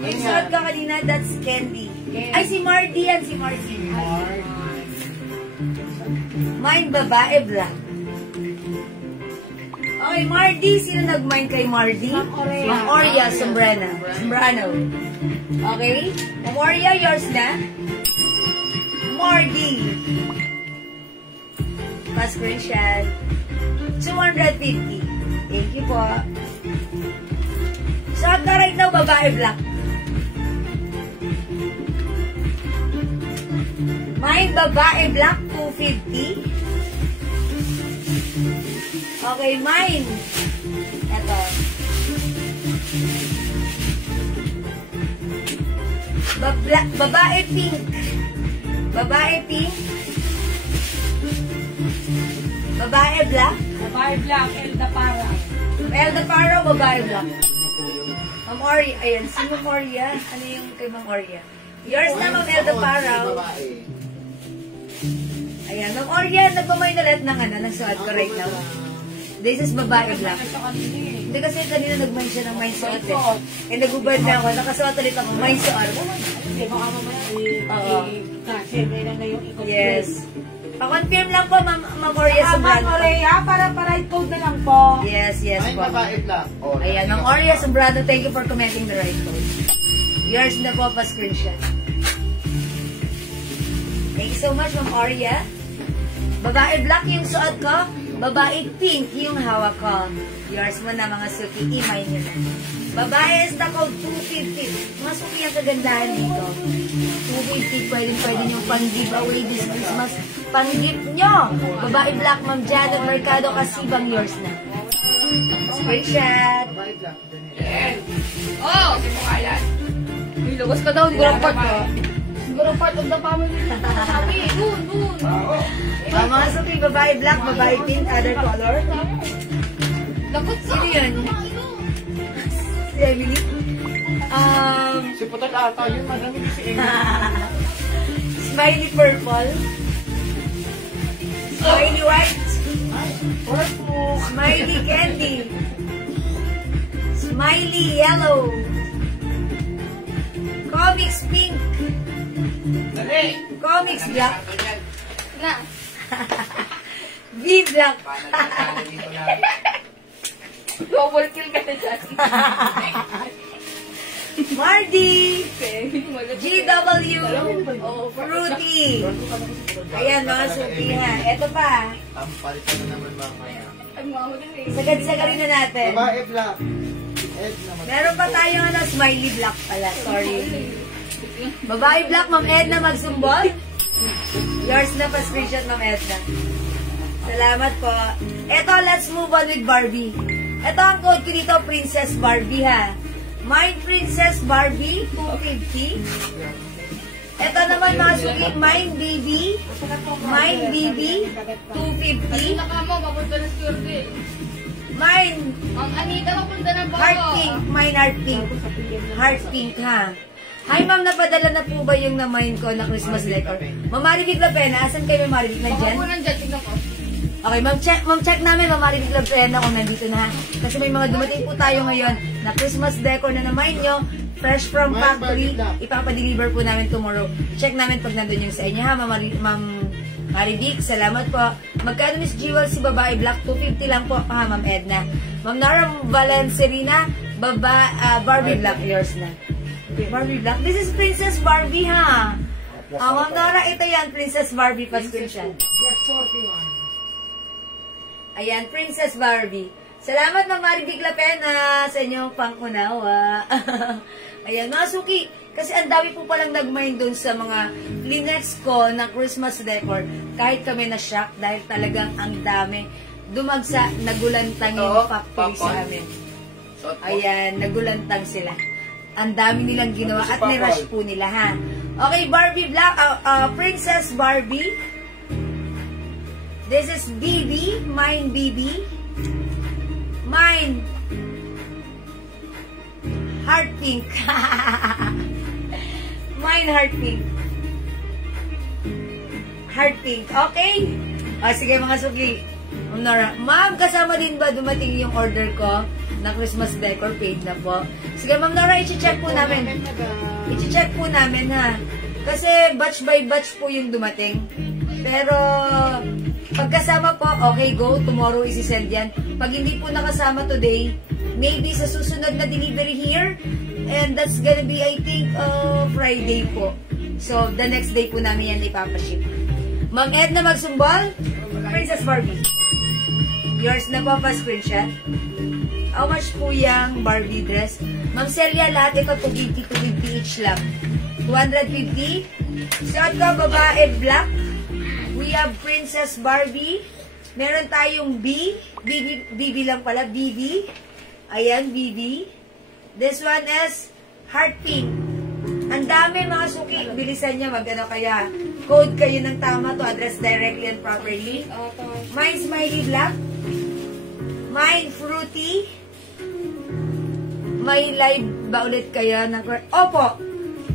Yung suot ko kanina, that's Candy. Ay, si Marty yan, si Marty. Mine Babae Black. Okay, Marty. Sino nag-mine kay Marty? Ma'am Aurea. Ma'am Aurea Sombrano. Okay? Ma'am Aurea, yours na? Marty. Pa-screenshot. 250. Thank you po. Suot ka right now, Babae Black. Mine Babae Black, 250. Okay, mine. Ito. Babae Pink. Babae Pink. Babae Black. Babae Black, Elda Para. Elda Paro, Babae Black. Ma'am Aurea. Ayan, si Ma'am Aurea. Ano yung kay Ma'am Aurea? Yours na, Ma'am Elda Paro. Ayan, Ma'am Aurea, nagmamay na lahat ng ano, ng suot ko right now. This is Babae Black. Hindi kasi kanina nag-mine siya ng mine suot eh. Eh, nagubad na ako. Nakasuot ulit ako. Mine suot. Hindi, baka mamaya Oo. kasi may na yung ikot. Yes. Pa-confirm lang po, Ma'am Aurea Ma'am Sombrano. Aurea, para right code na lang po. Yes, yes Ay, po. Babae Black. Oh, Ayan, Ma'am Aurea Sombrano, thank you for commenting the right code. Yours na po, pa-screenshot. Thank you so much, Ma'am Aurea. Babae Black yung suot ko. Babae Pink yung hawak ko. Yours mo na, mga suki. Imay nyo na. Babae is the code 250. Mga suki ang kagandahan dito. 250, pwede nyo pang-giveaway this Christmas. Pang-gift nyo. Babae Black, Ma'am Janet Mercado, Kasibang, yours na. Screenshot. Oh! May lugos ka daw. Siguro part of the family. Sabi, dun. Mga suki, babae Black, babae Pink, other color. Lagot sa Sino yun? Si Emily? Si Putot ata yun, madami si Emily. Smiley Purple. Smiley White. Purple. Smiley Candy. Smiley Yellow. Comics Pink. Dali. Comics Black. na. V Black. Double kill ka na dyan. Mardy! GW! Oo, Fruity! Ayan, mga suki ha. Ito pa. Ang palitan na naman mamaya. Ay, mama din eh. Sagad-sagalin na natin. Babae black. Ed naman. Meron pa tayong smiley black pala. Sorry. Babae black, Ma'am Edna magsumbol. Yours na pa screenshot, Ma'am Edna. Salamat po. Ito, let's move on with Barbie. Ito ang code ko dito, Princess Barbie ha. Mine Princess Barbie, 250. Ito naman mga suki, Mine BB. Mine BB, 250. Naka mo, papunta na security. Mine Ang Anita, papunta na ba? Heart Pink. Mine Heart Pink. Heart Pink ha. Hi ma'am, napadala na po ba yung na-mine ko na Christmas decor? Ma'am Maribig Lapena, asan kayo Ma'am Maribig? Baka Nandyan? po nandyan, tignan ko. Okay, ma'am check namin, Ma'am Maribig Lapena kung nandito na. Kasi may mga dumating po tayo ngayon na Christmas decor na na-mine nyo. Fresh from factory. Ipapadeliver po namin tomorrow. Check namin pag nandun yung sa inyo ha, Ma'am Maribig. Salamat po. Magkano Miss Jewel si babae black? 250 lang po ha, Ma'am Edna. Ma'am Nara Valencerina, Barbie black, yours na. Barbie black. This is Princess Barbie ha. Ma'am Nora, ito yan, Princess Barbie pa screenshot. Yes, 41. Ayan, Princess Barbie. Salamat Ma'am Maribig Lapena sa inyong pangunawa. Ayan, mga suki. Kasi ang dami po palang nag-mine doon sa mga linex ko na Christmas decor. Kahit kami na-shock dahil talagang ang dami. Dumagsa, nagulantang yung factory sa amin. Ayan, nagulantang sila. Ang dami nilang ginawa at nirush po nila ha. Okay, Barbie Black, Princess Barbie. This is BB, Mine BB. Mine Heart Pink. Mine Heart Pink. Heart Pink. Okay? Sige mga suki. Ma'am Nora. Ma'am, kasama din ba dumating yung order ko na Christmas decor? Paid na po. Sige Ma'am Nora, i-check po namin. I-check po namin ha. Kasi batch by batch po yung dumating. Pero pagkasama po, okay, go. Tomorrow isi-send yan. Pag hindi po nakasama today, maybe sa susunod na delivery here, and that's gonna be, I think, Friday po. So, the next day po namin yan ipapaship. Ma'am Edna magsumbol, Princess Barbie. Yours na po pa screenshot. How much po yung Barbie dress? Ma'am Celia, lahat ito 250 each lang. 250. Suot ko, babae, black. We have Princess Barbie. Meron tayong BB lang pala, BB. Ayan, BB. This one is Heart Pink. Ang dami mga suki. Bilisan niya, magano kaya. Code kayo ng tama to address directly and properly. Mine Smiley Black. Mine Fruity. May live ba ulit kayo? Opo.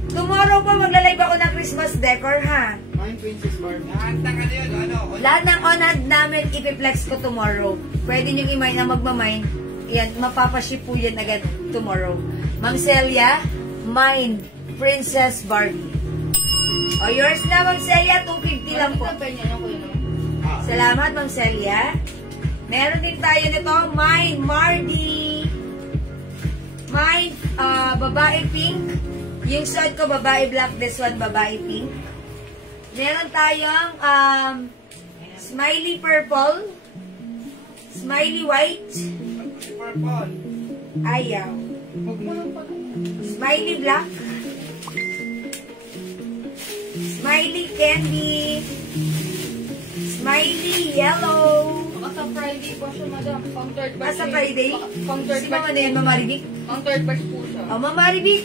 Tomorrow po magla-live ako ng Christmas decor ha. Mine Princess Barbie. Lahat ng on-hand namin ipiplex ko tomorrow. Pwede nyo i-mine na magmamine. Yan, mapapaship po yan agad tomorrow. Ma'am Celia, Mine Princess Barbie. O, yours na, Ma'am Celia, 250 lang po. Salamat, Ma'am Celia. Meron din tayo nito, Mine Mardy. Mine, babae pink. Yung suot ko, babae black. This one, babae pink. Meron tayong smiley purple. Smiley white. Ayaw. Smiley black. Smiley candy. Smiley yellow. Sa Friday po siya, madam. Pang third batch. Sa Friday? Pang third Si batch. Mama na yan, Mama Maribig? Pang third batch po siya. Mama Maribig,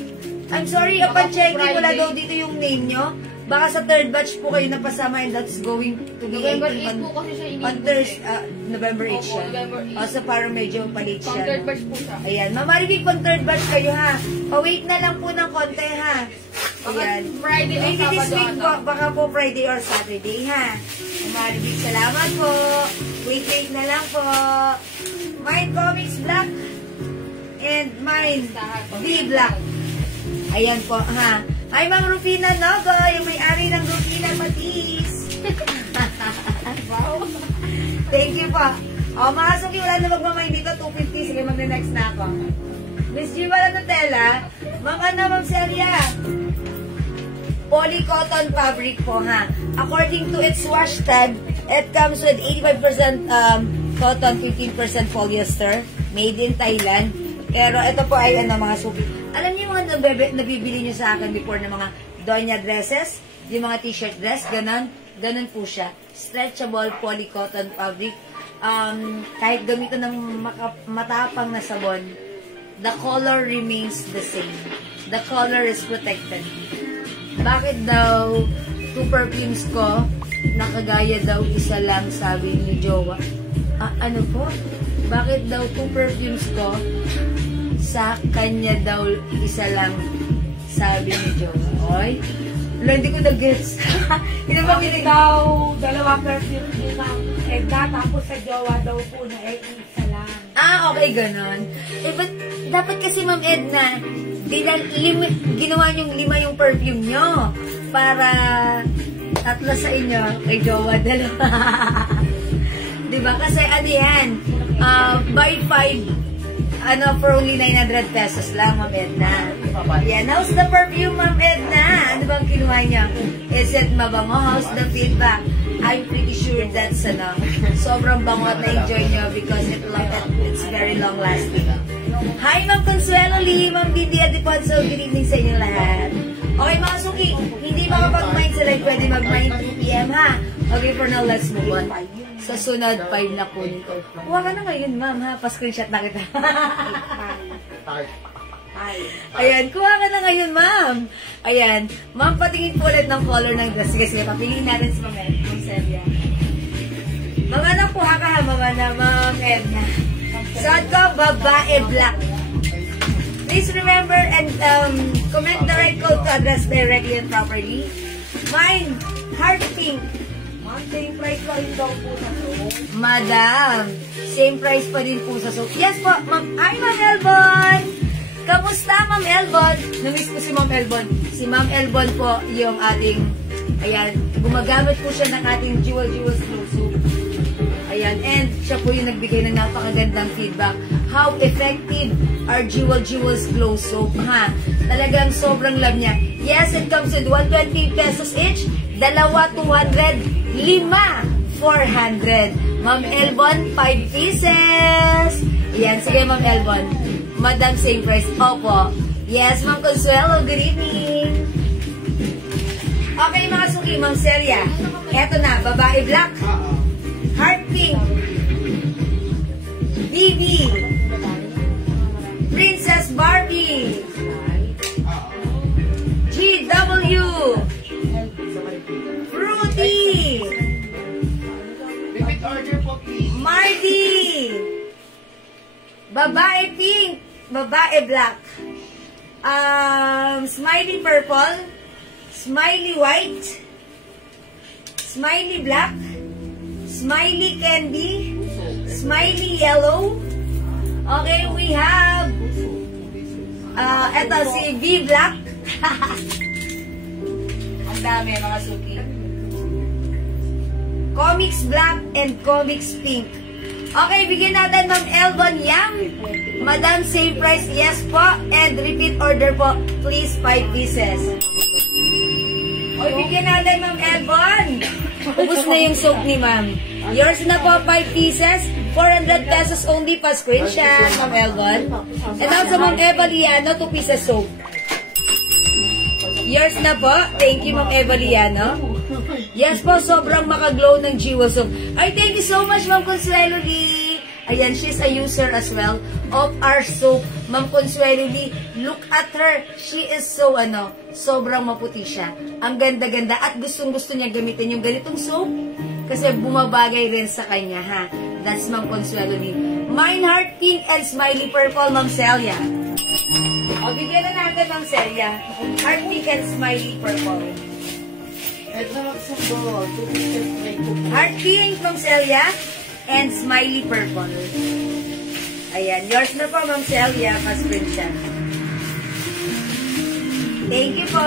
I'm sorry, upon checking, wala Friday. daw dito yung name nyo. Baka sa third batch po kayo napasama and that's going to be November 8 on, po kasi siya on Thursday, November 8 siya. November 8. O, so parang medyo palit Pang siya. third no? batch po siya. Ayan, Mama Maribig, pang third batch kayo ha. Pa-wait na lang po ng konti ha. Ayan. Friday or Maybe this Sabado week po, baka po Friday or Saturday ha. Mama Maribig, salamat po. Wait na lang po. Mine Comics Black and mine B Black. Ayan po, ha. Hi, Ma'am Rufina Nogo, yung may-ari ng Rufina Matis. Wow. Thank you po. O, mga suki, wala na magmamain dito. 250. Sige, mag-next na ako. Miss G, wala Nutella. Ma'am Celia. Polycotton fabric po, ha. According to its wash tag, it comes with 85% cotton, 15% polyester. Made in Thailand. Pero ito po ay mga suki. Alam niyo yung mga nabibili niyo sa akin before ng mga donya dresses, yung mga t-shirt dress, ganun po siya. Stretchable polycotton fabric. Kahit gamitin ng matapang na sabon, the color remains the same. The color is protected. Bakit daw 2 perfumes ko, nakagaya daw isa lang, sabi ni Jowa? Ano po? Bakit daw 2 perfumes ko, sa kanya daw isa lang, sabi ni Jowa? Oy, hindi ko na-gets. Bakit daw 2 perfume ni Ma'am Edna, tapos sa Jowa daw po na isa lang. Okay, ganon. But dapat kasi Ma'am Edna, ginawa niyong 5 yung perfume nyo para 3 sa inyo, kay Jowa 2. Diba? Kasi ano yan, buy 5, for only 900 pesos lang, Ma'am Edna. Yan, how's the perfume, Ma'am Edna? Ano bang kinuha niya? Is it mabango? How's the feedback? I'm pretty sure that's sobrang bango at na-enjoy nyo because it's very long lasting. Hi, Ma'am Consuelo Lee, Ma'am Didi Adiponso, good evening sa inyo lahat. Okay, mga suki, hindi makapag-mind sa live, pwede mag-mind 2 p.m. ha? Okay, for now, let's move on. Sa sunod, 5 na kunin ko. Huwag ka na ngayon, ma'am, ha? Pa-screenshot na kita. Ayan, kuha ka na ngayon, ma'am. Ayan, ma'am, patingin po ulit ng color ng dress. Sige, papiliin natin si Ma'am Celia. Mga na po, ha, mga na, Ma'am Edna. Suot ko, babae black. Please remember and comment the right code to address directly and properly. Mine, heart pink. Same price pa rin daw po sa soap. Madam, same price pa din po sa soap. Yes po, Ma'am. Hi, Ma'am Elbon! Kamusta, Ma'am Elbon? Namiss ko si Ma'am Elbon. Si Ma'am Elbon po yung ating, ayan, gumagamit po siya ng ating Jewel Slow Soap. Ayan, and siya po yung nagbigay ng napakagandang feedback. How effective are Jewel Glow Soap, ha? Talagang sobrang love niya. Yes, it comes with 120 pesos each. 2, 200. 5, 400. Ma'am Elbon, 5 pieces. Ayan, sige Ma'am Elbon. Madam, same price. Opo. Yes, Ma'am Consuelo, good evening. Okay, mga suki, Ma'am Celia. Eto na, babae black. Heart pink. BB. Princess Barbie. GW. Fruity. Repeat order po, please. Mardy. Babae pink. Babae black. Smiley purple. Smiley white. Smiley black. Smiley candy. Smiley yellow. Okay, we have eto si V black. Ang dami mga suki. Comics black and comics pink. Okay, bigyan natin Ma'am Elbon Yang. Madam, same price, yes po. And repeat order po, please, 5 pieces. O, bigyan natin Ma'am Elbon. Ubus na yung soap ni Ma'am. Yours na po, 5 pieces. 400 pesos only pa screenshot, Ma'am Elbon. And also Ma'am Evaliano, 2 pieces soap. Yours na po. Thank you, Ma'am Evaliano. Yes po, sobrang makaglow ng Jewel soap. Ay, thank you so much, Ma'am Consuelo Lee. Ayan, she's a user as well of our soap. Ma'am Consuelo Lee, look at her. She is so, sobrang maputi siya. Ang ganda-ganda at gustong-gusto niya gamitin yung ganitong soap kasi bumabagay rin sa kanya, ha. That's Ma'am Consuelo Lee. Mine heart pink and smiley purple, Ma'am Celia. O, bigyan na natin, Ma'am Celia. Heart pink and smiley purple. Heart pink, Ma'am Celia. And smiley purple. Ayan. Yours na po, Ma'am Celia. Pa-screenshot. Thank you po.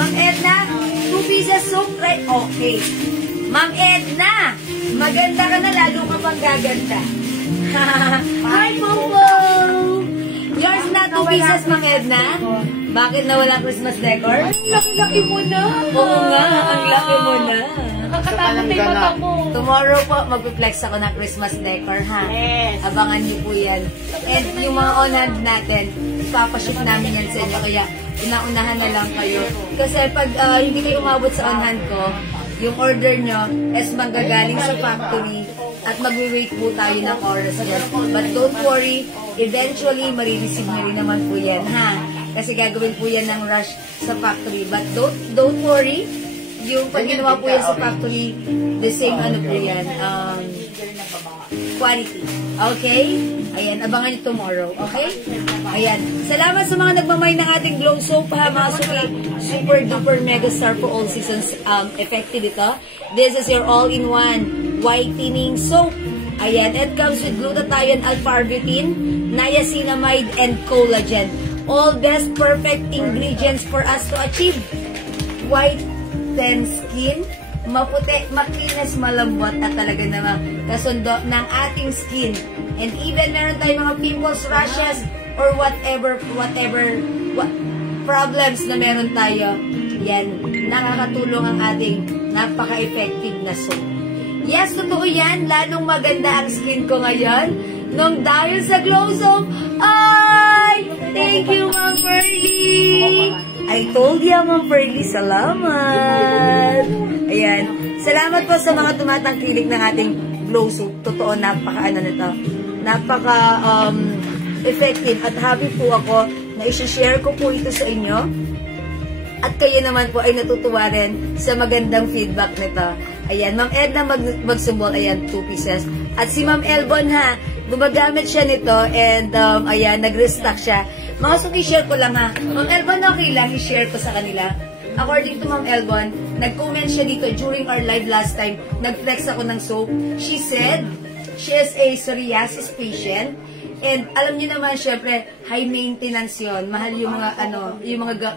Ma'am Edna, 2 pieces soap, right? Okay. Ma'am Edna, maganda ka na, lalo ka pang gaganda. Hi, Popo! Yours na 2 pieces, Ma'am Edna. Bakit nawala Christmas decor? Laki-laki mo na. Oo nga, ang laki mo na. Nakakatakot na yung mata mo. Tomorrow po, mag-flex ako ng Christmas decor, ha? Yes. Abangan niyo po yan. And yung mga on-hand natin, ipapashoot namin yan sa inyo. Kaya, una-unahan na lang kayo. Kasi pag hindi kayo umabot sa on-hand ko, yung order nyo is manggagaling sa factory at magwi-wait po tayo ng oras yan. But don't worry, eventually, marireceive nyo rin naman po yan, ha? Kasi gagawin po yan ng rush sa factory. But don't worry, yung pag ginawa po yan sa factory, the same ano po yan, quality. Okay? Ayan, abangan nyo tomorrow. Okay? Ayan. Salamat sa mga nagmamay ng ating Glow Soap, ha, mga super duper mega star for all seasons effective ito. This is your all-in-one whitening soap. Ayan, it comes with glutathione, alpha-arbutin, niacinamide, and collagen. All best perfect ingredients for us to achieve whiten skin, maputi, makinis, malambot, at talaga naman kasundo ng ating skin. And even meron tayong mga pimples, rashes, or whatever problems na meron tayo, yan, nakakatulong ang ating napaka-effective na soap. Yes, totoo yan. Lalong maganda ang skin ko ngayon nung dahil sa Glow Soap. Ay! Thank you, Ma'am Pearly! I told you, Ma'am Pearly, salamat! Ayan. Salamat po sa mga tumatangkilik ng ating Glow Soap. Totoo, napaka-ano nito. Napaka-effective. At happy po ako na i-share ko po ito sa inyo. At kayo naman po ay natutuwa rin sa magandang feedback nito. Ayan, Ma'am Edna magsumbol, ayan, 2 pieces. At si Ma'am Elbon, ha, gumagamit siya nito and ayan, nag-restock siya. Mga suki, share ko lang, ha. Ma'am Elbon, okay lang, i-share ko sa kanila. According to Ma'am Elbon, nag-comment siya dito during our live last time, nag-flex ako ng soap. She said, she is a psoriasis patient. And alam niyo naman, syempre, high maintenance yon. Mahal yung mga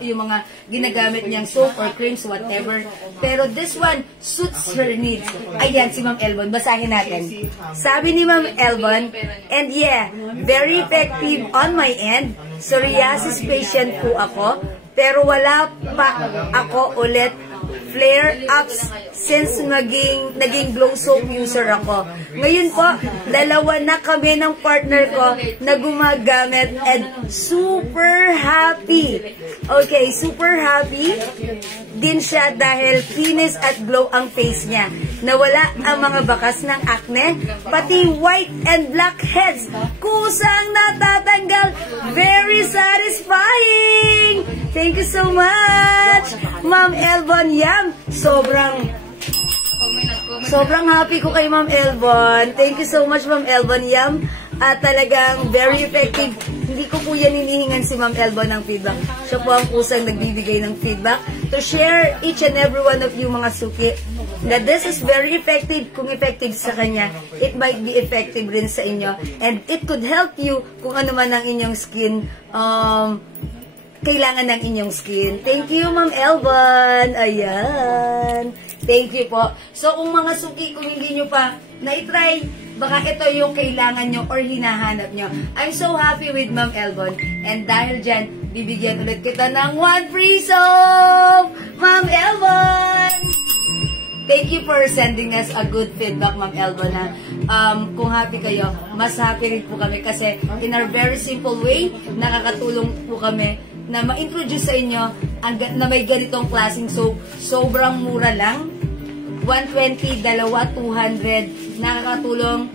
yung mga ginagamit niyang soap or creams, whatever. Pero this one suits her needs. Ayan, si Ma'am Elbon. Basahin natin. Sabi ni Ma'am Elbon, and yeah, very effective on my end. Psoriasis patient po ako, pero wala pa ako ulit flare-ups since naging Glow Soap user ako. Ngayon po, 2 na kami ng partner ko na gumagamit and super happy. Okay, super happy din siya dahil kinis at glow ang face niya. Nawala ang mga bakas ng acne, pati white and black heads. Kusang natatanggal. Very satisfying! Thank you so much, Ma'am Elbon. Yam, sobrang happy ko kay Ma'am Elbon. Thank you so much, Ma'am Elbon. Yam, at talagang very effective. Hindi ko po yan hinihingan si Ma'am Elbon ng feedback. Siya po ang kusang nagbibigay ng feedback to share each and every one of you mga suki na this is very effective. Kung effective sa kanya, it might be effective rin sa inyo. And it could help you kung ano man ang inyong skin kailangan ng inyong skin. Thank you, Ma'am Elbon. Ayan. Thank you po. So, kung mga suki, kung hindi nyo pa na-try, baka ito yung kailangan nyo or hinahanap nyo. I'm so happy with Ma'am Elbon. And dahil dyan, bibigyan ulit kita ng 1 free soap! Ma'am Elbon! Thank you for sending us a good feedback, Ma'am Elbon. Kung happy kayo, mas happy rin po kami kasi in our very simple way, nakakatulong po kami na ma-introduce sa inyo na may ganitong klaseng soap. Sobrang mura lang. 120, 200, nakakatulong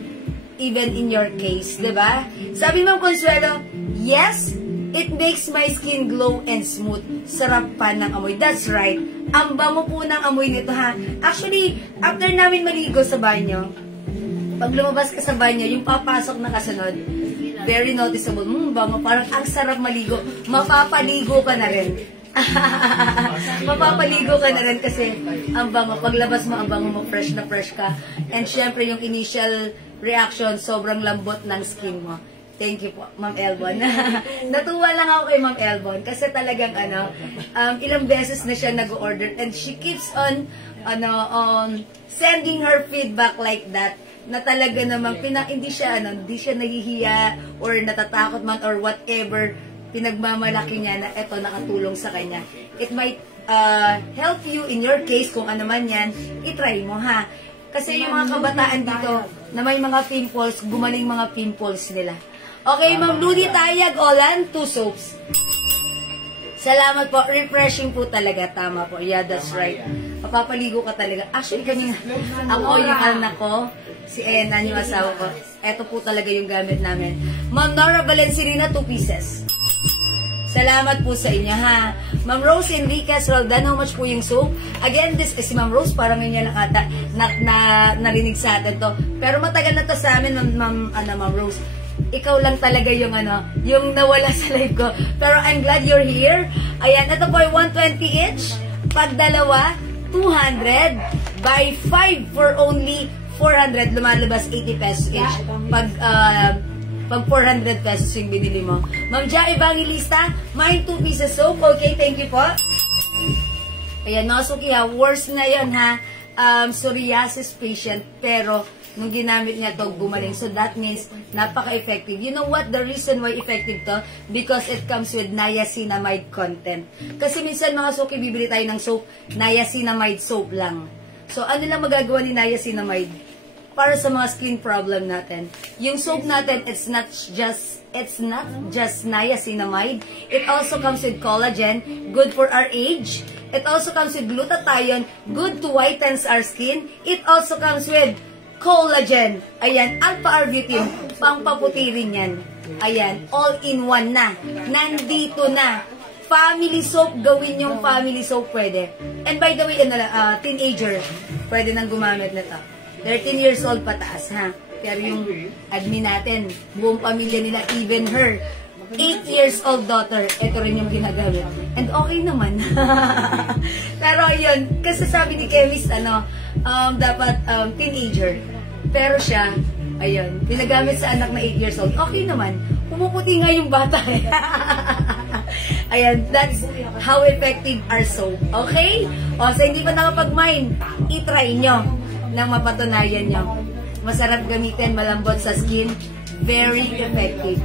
even in your case, diba? Sabi Ma'am Consuelo, yes, it makes my skin glow and smooth. Sarap pa ng amoy. That's right. Ang bango po ng amoy nito, ha. Actually, after namin maligo sa banyo, pag lumabas ka sa banyo, yung papasok na kasunod, very noticeable. Bango. Parang ang sarap maligo. Mapapaligo ka na rin. Mapapaligo ka na rin kasi ang bango. Paglabas mo, ang bango mo, fresh na fresh ka. And syempre, yung initial reaction, sobrang lambot ng skin mo. Thank you po, Ma'am Elbon. Natuwa lang ako kay Ma'am Elbon kasi talagang ilang beses na siya nag-order and she keeps on sending her feedback like that na talaga namang hindi siya nahihiya or natatakot man or whatever, pinagmamalaki niya na eto nakatulong sa kanya. It might help you in your case kung ano man yan, itry mo ha. Kasi yung mga kabataan dito na may mga pimples, gumaling mga pimples nila. Okay, Ma'am Ludi Tayag Olan, 2 soaps. Salamat po. Refreshing po talaga. Tama po. Yeah, that's right. Papapaligo ka talaga. Actually, kanina, ako yung anak ko, si Enan, yung asawa ko. Ito po talaga yung gamit namin. Ma'am Nora Valencina, 2 pieces. Salamat po sa inyo, ha. Ma'am Rose Enriquez Roldan, how much po yung soap? Again, this is si Ma'am Rose. Parang ngayon lang ata narinig sa atin to. Pero matagal na to sa amin, Ma'am Rose. Ikaw lang talaga yung yung nawala sa live ko. Pero I'm glad you're here. Ayan, ito po ay 120 each. Pag dalawa, 200. By 5 for only 400. Lumalabas 80 pesos each. Pag 400 pesos yung binili mo. Ma'am Ja Evangelista, mine 2 pieces soap. Okay, thank you po. Ayan, mga suki ha. Worse na yun ha. Psoriasis patient. Pero nung ginamit niya to, gumaling. So that means, napaka-effective. You know what? The reason why effective to? Because it comes with niacinamide content. Kasi minsan mga suki, bibili tayo ng soap, niacinamide soap lang. So ano lang magagawa ni niacinamide? Para sa mga skin problem natin. Yung soap natin, it's not just niacinamide. It also comes with collagen, good for our age. It also comes with glutathione, good to whitens our skin. It also comes with collagen. Ayan, alpha-arbutin, pangpaputi rin yan. Ayan, all-in-one na. Nandito na. Family soap, gawin yung family soap, pwede. And by the way, teenager, pwede nang gumamit na to. 13 years old pataas, ha? Pero yung admin natin, buong pamilya nila, even her, 8 years old daughter, ito rin yung ginagamit. And okay naman. Pero yun, kasi sabi ni Chemist, dapat teenager. Pero siya, ayun, pinagamit sa anak na 8 years old. Okay naman. Pumuputi nga yung bata. Ayan, that's how effective our soap. Okay? O, sa hindi pa nakapag-mine, itry nyo nang mapatunayan nyo. Masarap gamitin, malambot sa skin. Very effective.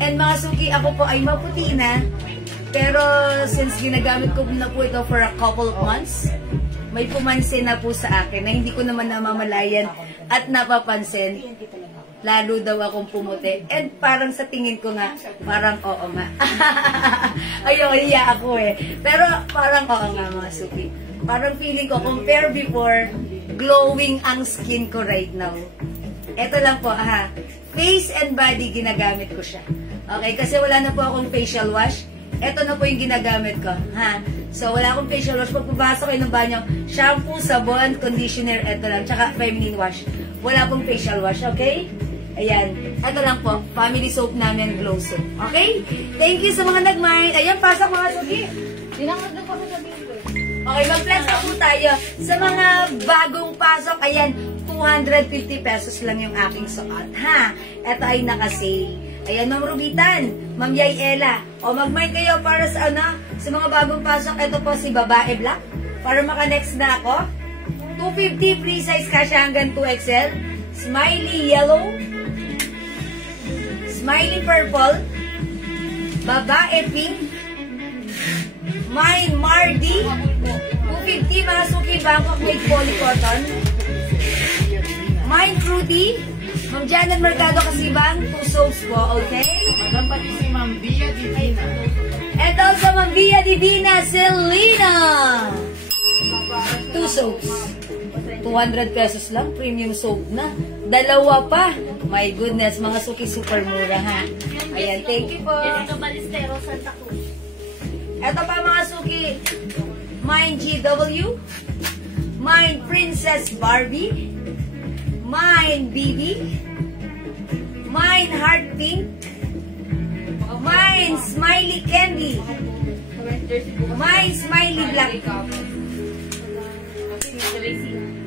And mga suki, ako po ay maputi na. Pero since ginagamit ko na po ito for a couple of months, may pumansin na po sa akin na hindi ko naman namamalayan at napapansin. Lalo daw akong pumuti. And parang sa tingin ko nga, parang oo nga. Ayun, iya ako eh. Pero parang oo nga mga suki. Parang feeling ko, compare before, glowing ang skin ko right now. Ito lang po, face and body, ginagamit ko siya. Okay, kasi wala na po akong facial wash. Ito na po yung ginagamit ko. So, wala akong facial wash. Pag pupasok kayo ng banyo, shampoo, sabon, conditioner, ito lang. Tsaka feminine wash. Wala pong facial wash, okay? Ayan. Ito lang po. Family soap namin, Glow Soap. Okay? Thank you sa mga nag-mind. Ayan, pasok mga suki. Dinangag na pa sa video. Okay, mag-flex na po tayo. Sa mga bagong pasok, ayan, 250 pesos lang yung aking suot, ha? Ito ay naka-sale. Ayan, Ma'am Rubitan, Ma'am Yayela. O, mag-mind kayo para sa sa mga bagong pasok. Ito po si Babae Black. Para maka-next na ako. 250 free size kasya hanggang 2XL. Smiley Yellow. Smiley Purple. Babae Pink. Mine Mardi. 250 mga suki Bangkok made polycotton. Mine Fruity. Ma'am Janet Mercado Kasibang, 2 soaps po, okay? Madam pati si Ma'am Bia Divina. And also Ma'am Bia Divina Selena. 2 soaps. 200 pesos lang, premium soap na. Dalawa pa. My goodness, mga suki super mura ha. Ayan, thank you po. Ito pa mga suki. Mine GW. Mine Princess Barbie. Mine BB. Mine Heart Pink. Mine Smiley Candy. Mine Smiley Black.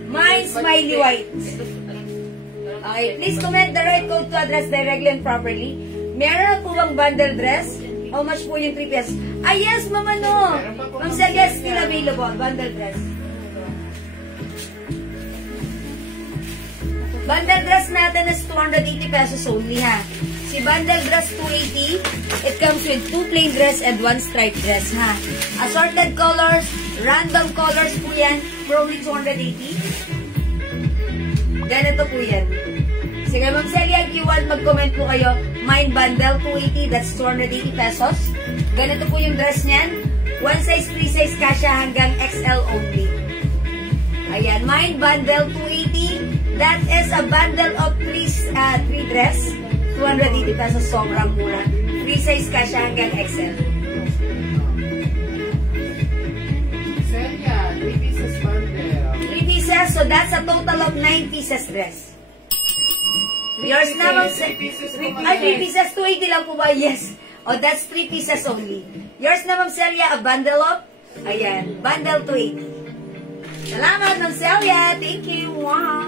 Mine Smiley White. Okay, please comment the right code to address directly and properly. Meron po bang bundle dress? How much po yung 3 pieces? Ah, yes, Ma'am, ano? Ma'am Celia, still available. Bundle dress. Bundle dress natin is 280 pesos only, ha? Si bundle dress 280, it comes with 2 plain dress and 1 striped dress, ha? Assorted colors, random colors po yan, for only 280. Ganito po yan. Sige, Ma'am Celia, if you want, mag-comment po kayo. Mine bundle, 280, that's 280 pesos. Ganito po yung dress niyan. 1 size, 3 size kasha hanggang XL only. Ayan, mine bundle, 280. That is a bundle of 3 dress. 280 pesos, sobrang mura. 3 size kasha hanggang XL. Celia, 3 pieces bundle. 3 pieces, so that's a total of 9 pieces dress. Yours na, Ma'am Celia. 3 pieces, 280 lang po ba? Yes. Oh, that's 3 pieces only. Yours na, Ma'am Celia, a bundle of, ayan, bundle 280. Salamat, Ma'am Celia. Thank you. Wow.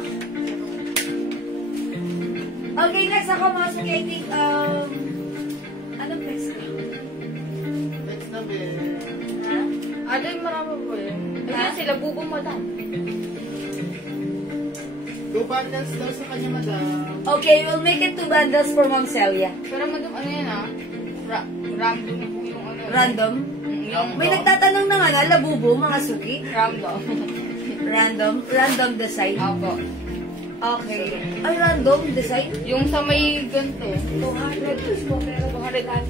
Okay, next ako, Ma'am Celia. I think, anong next ka? Next na, be. Ha? Aday, marami po eh. Ayun sila, bubo mo lang. 2 bundles daw sa kanya, madam. Okay, we'll make it 2 bundles for Ma'am Celia. Pero madam, ano yan ah? Random po yung ano. Random? Yung May nagtatanong na nga, labubo, mga suki. random. Random design. Opo. Okay. Ay, random design? Yung sa may ganito. 200.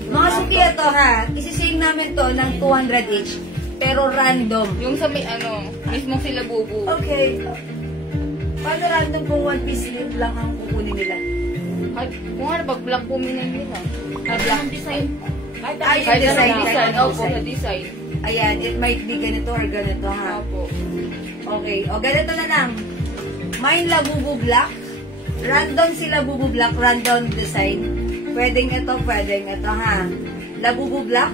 Mga suki ito ha, isisave namin to ng 200 each. Pero random. Yung sa may ano, mismo sila bubu. Okay. Paano random kung 1 piece lang ang kukunin nila? Kahit kung ano, pag-black po nila. Black design. Ay, Kahit yung design, design. Opo, sa design. Ayan, it might be ganito or ganito ha. Opo. Okay, o ganito na lang. Mine labubu black. Random si labubu black, random design. Pwedeng ito ha. Labubu black,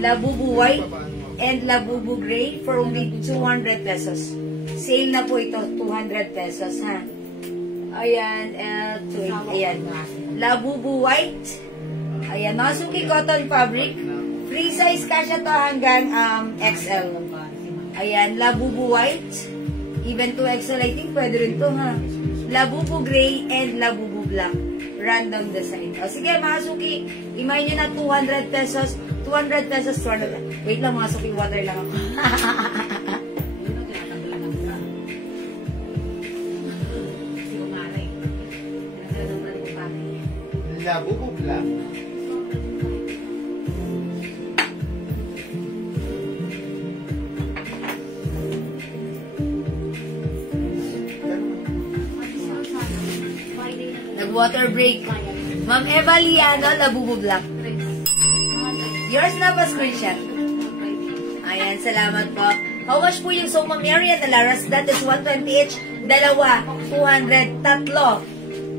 labubu white, and labubu gray for only 200 pesos. Sale na po ito, 200 pesos ha. Ayan, ayan. Labubu white. Ayan, Nasuki cotton fabric. Free size kasha to hanggang XL. Ayan, Labubu white. Even to XL, I think pwede rin to ha. Labubu gray and Labubu black. Random design. O sige, mga suki, imayin nyo na 200 pesos. 200 pesos, 200. Wait lang mga suki, water lang ako. Labubu black. Nag-water break. Ma'am Eva Liano, Labubu black. Yours na ba screenshot? Ayan, salamat po. How much po yung Soma Marian na Laras? That is 120 each. Dalawa, 200. Tatlo.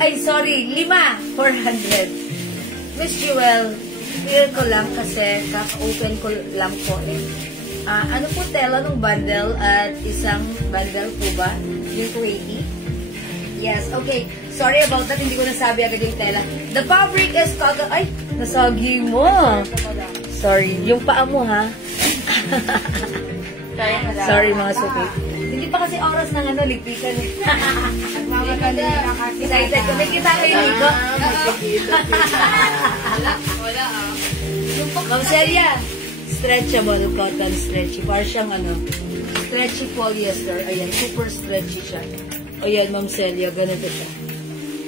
Ay, sorry, 5, 400. Miss Jewel, clear ko lang kasi kaka-open ko lang po eh. Ano po tela ng bundle at isang bundle po ba? Yung 280? Yes, okay. Sorry about that, hindi ko nasabi agad yung tela. The fabric is cotton. Ay, nasagi mo. Sorry, yung paa mo ha. Sorry mga suki. Hindi pa kasi oras ng ano, ligpikan eh. Excited ko. May kita kayo dito. Wala ah. Ma'am Celia, stretchable cotton stretchy. Parang siyang ano, stretchy polyester. Ayan, super stretchy siya. Ayan, Ma'am Celia, ganito siya.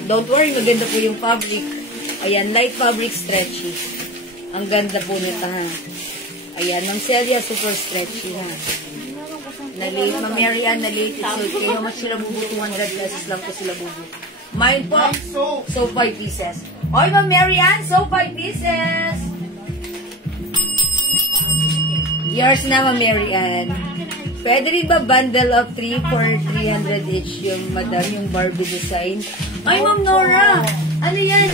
Don't worry, maganda po yung fabric. Ayan, light fabric stretchy. Ang ganda po nito ha. Ayan, Ma'am Celia, super stretchy ha. Na-late, Ma'am Marian, na-late. So, kayo mas sila bubu, 200 pesos lang po sila bubu. Mine po, so 5 pieces. Oy, Ma'am Marian, so 5 pieces. Yours na, Ma'am Marian. Pwede rin ba bundle of 3 for 300 each yung madam, yung Barbie design? Ay, Ma'am Nora! Ano yan?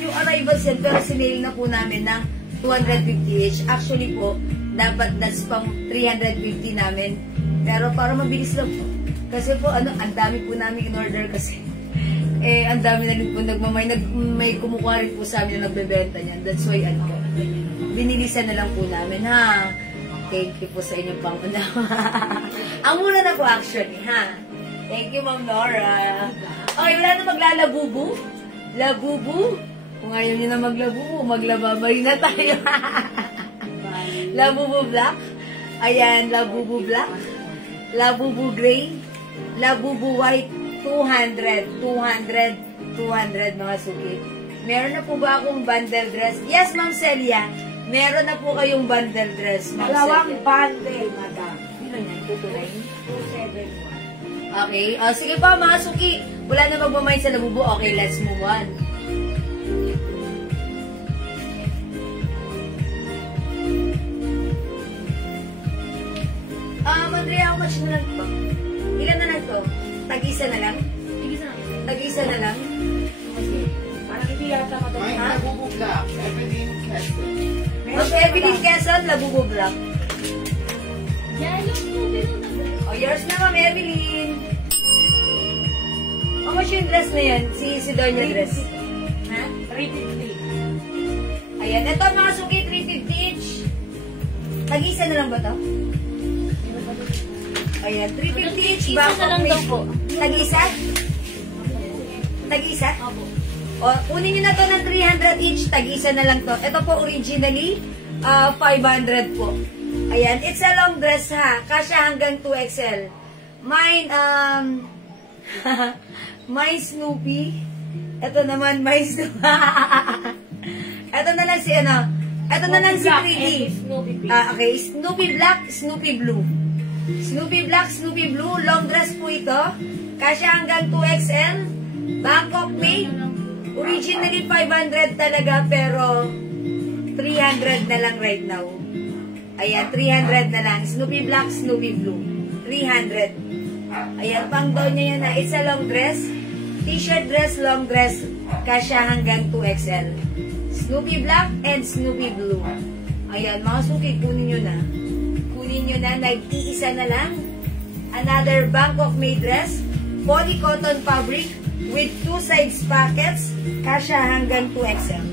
Yung arrival set, pero sinale na po namin ng 250 each. Actually po, dapat that's pang 350 namin. Pero para mabilis lang po. Kasi po, ang dami po namin in order kasi. Eh, ang dami na rin po nagmamay. May kumukuha rin po sa amin na nagbebenta niyan. That's why, binilisan na lang po namin, ha? Thank you po sa inyong pangunawa. Ang mura na po actually, ha? Thank you, Ma'am Nora. Okay, wala na maglalabubu? Labubu? Kung ayaw niyo na maglabubu, maglababay na tayo. Labubu black. Ayan, labubu black. Labubu gray. Labubu white. 200 mga suki. Meron na po ba akong bundle dress? Yes, Ma'am Celia. Meron na po kayong bundle dress, Ma'am Dalawang Celia. bundle, madam. Ilan yan? 271. 279? Okay. Sige pa, mga suki. Wala na magmamay sa labubu. Okay, let's move on. Andrea, how much na lang to? Ilan na lang to? Tag-isa na lang? Tag-isa na lang? Parang hindi yata May madam. Ha? nabubugla. Everything Quezon. Mas Evelyn Quezon, labubu black. Oh, yours na, Ma'am Evelyn. How much yung dress na yan? Si Donya dress. Ha? 350. Ayan. Ito, mga suki, 350 each. Tag-isa na lang ba to? Ayan, 350 each. Isa na lang daw po. Tag-isa? Tag-isa? Opo. O, kunin nyo na to ng 300 each. Tag-isa na lang to. Ito po, originally, 500 po. Ayan, it's a long dress ha. Kasya hanggang 2XL. Mine, my Snoopy. Ito naman, my Snoopy. Ito na lang si ano. Ito na lang si 3D. Snoopy pink. Okay, Snoopy Black, Snoopy Blue. Snoopy Black, Snoopy Blue. Long dress po ito. Kasya hanggang 2XL. Bangkok made. Originally 500 talaga, pero 300 na lang right now. Ayan, 300 na lang. Snoopy Black, Snoopy Blue. 300. Ayan, pang down niya yan na. It's a long dress. T-shirt dress, long dress. Kasya hanggang 2XL. Snoopy Black and Snoopy Blue. Ayan, mga suki, kunin nyo na. Kunin nyo na. Nag-iisa na lang. Another Bangkok made dress. Poly cotton fabric with 2 sides pockets. Kasya hanggang 2XL.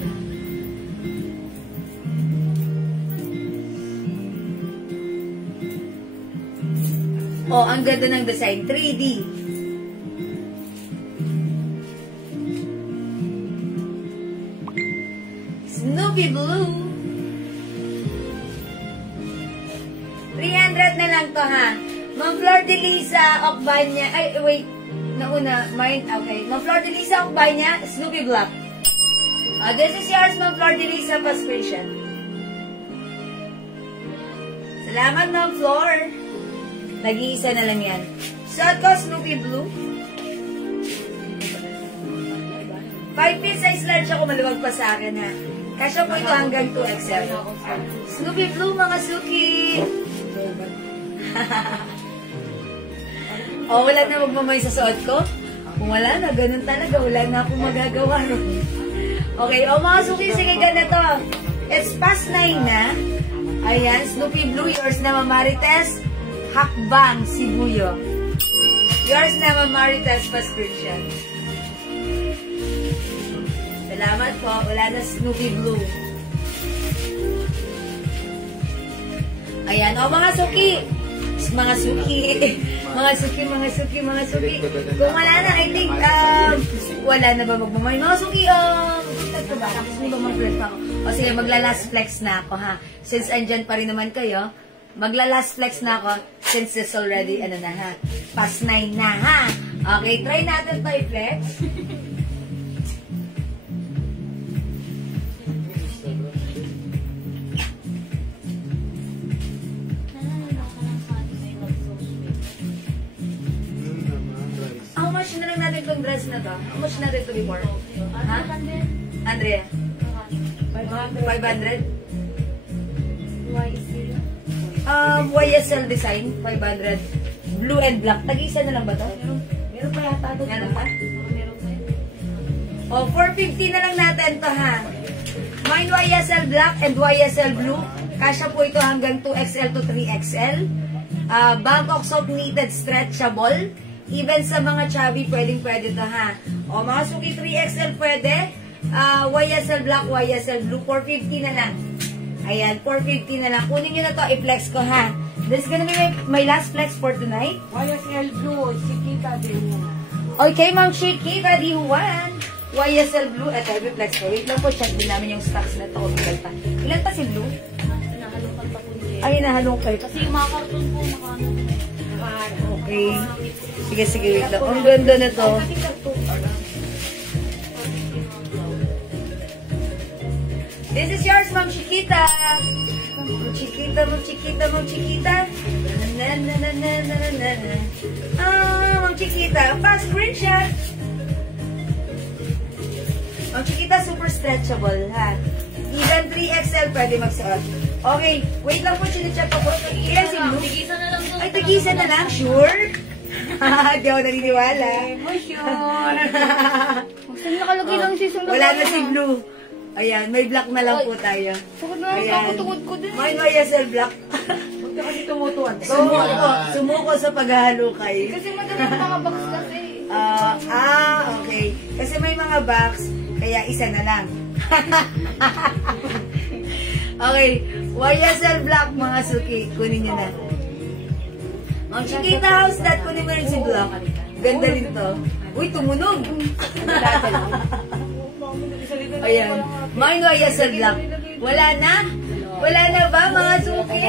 Oh, ang ganda ng design. 3D. Snoopy Blue. 300 na lang to, ha? Ma'am Flor de Lisa, Okbanya. Ay, wait. Nauna, mine. Okay. Ma'am Flor de Lisa, Okbanya, Snoopy Black. This is yours, Ma'am Flor de Lisa, pascription. Salamat, Ma'am Flor. Nag-iisa na lang yan. Suot ko, Snoopy Blue. 5-piece size large ako, maluwag pa sa akin, ha? Kasya po ito hanggang 2XL. Snoopy Blue, mga suki! Wala na magmamay sa suot ko? Kung wala na, ganun talaga. Wala na akong magagawa. Okay, mga suki, sige ganito. It's past 9 na. Ayan, Snoopy Blue, yours na, Mamarites. Hakbang, Sibuyo. Yours na, Mamarites, prescription. Salamat po. Wala na Snoopy Blue. Ayan. Mga suki. Mga suki. Mga suki, mga suki, mga suki. Kung wala na, I think, wala na ba magmamay? Mga suki, ito ba? Tapos may ba mag-flex ako? O sige, magla-last flex na ako, ha? Since andyan pa rin naman kayo, magla-last flex na ako since it's already, ha? Past 9 na, ha? Okay, try natin to i-flex. How much na lang natin itong dress na to? How much natin ito before? Ha? Andrea? 500? YSL design, 500. Blue and black. Tag-isa na lang ba to? Meron pa yata doon. Meron pa? 450 na lang natin to, ha? Mine YSL black and YSL blue. Kasya po ito hanggang 2XL to 3XL. Bangkok soft knitted stretchable. Even sa mga chubby, pwede to ha. O, mga Suki 3XL pwede. YSL Black, YSL Blue, 450 na lang. Ayan, 450 na lang. Kunin nyo na to, i-flex ko ha. This is gonna be my last flex for tonight. YSL Blue, Chiquita din yan. Okay, Ma'am Chiquita, di Juan. YSL Blue, eto, i-flex ko. Wait lang po, check din namin yung stocks na to. Ilan pa? Ilan pa si Blue? Nahalungkat pa po niya. Ay, nahalungkay. Kasi yung mga cartoon po, Okay. Sige, wait lang. Ang ganda na to. This is yours, Ma'am Chiquita. Ma'am Chiquita. Ma'am Chiquita. Fast screenshot. Ma'am Chiquita, super stretchable, ha? Even 3XL pwede magsuot. Okay, wait lang po, chinecheck ko po. Ilan si Blue? Tigisa na lang doon. Ay, tigisa na lang, sure? Di ako naniniwala. Sure. Saan nakalagay lang si Sung? Wala na si Blue. Ayan, may black na lang po tayo. Sukod na lang Ayan. ako tungod ko din. May YSL black. Huwag ka kasi tumutuan. Sumuko sa paghahalukay. Kasi madami ang mga box kasi. Okay. Kasi may mga box, kaya isa na lang. Okay. YSL black, mga Suki. Kunin nyo na. Ang Chiquita House, that kunin mo rin si black. Ganda rin to. Uy, tumunog. Ayan. Mine YSL black. Wala na? Wala na ba, mga Suki?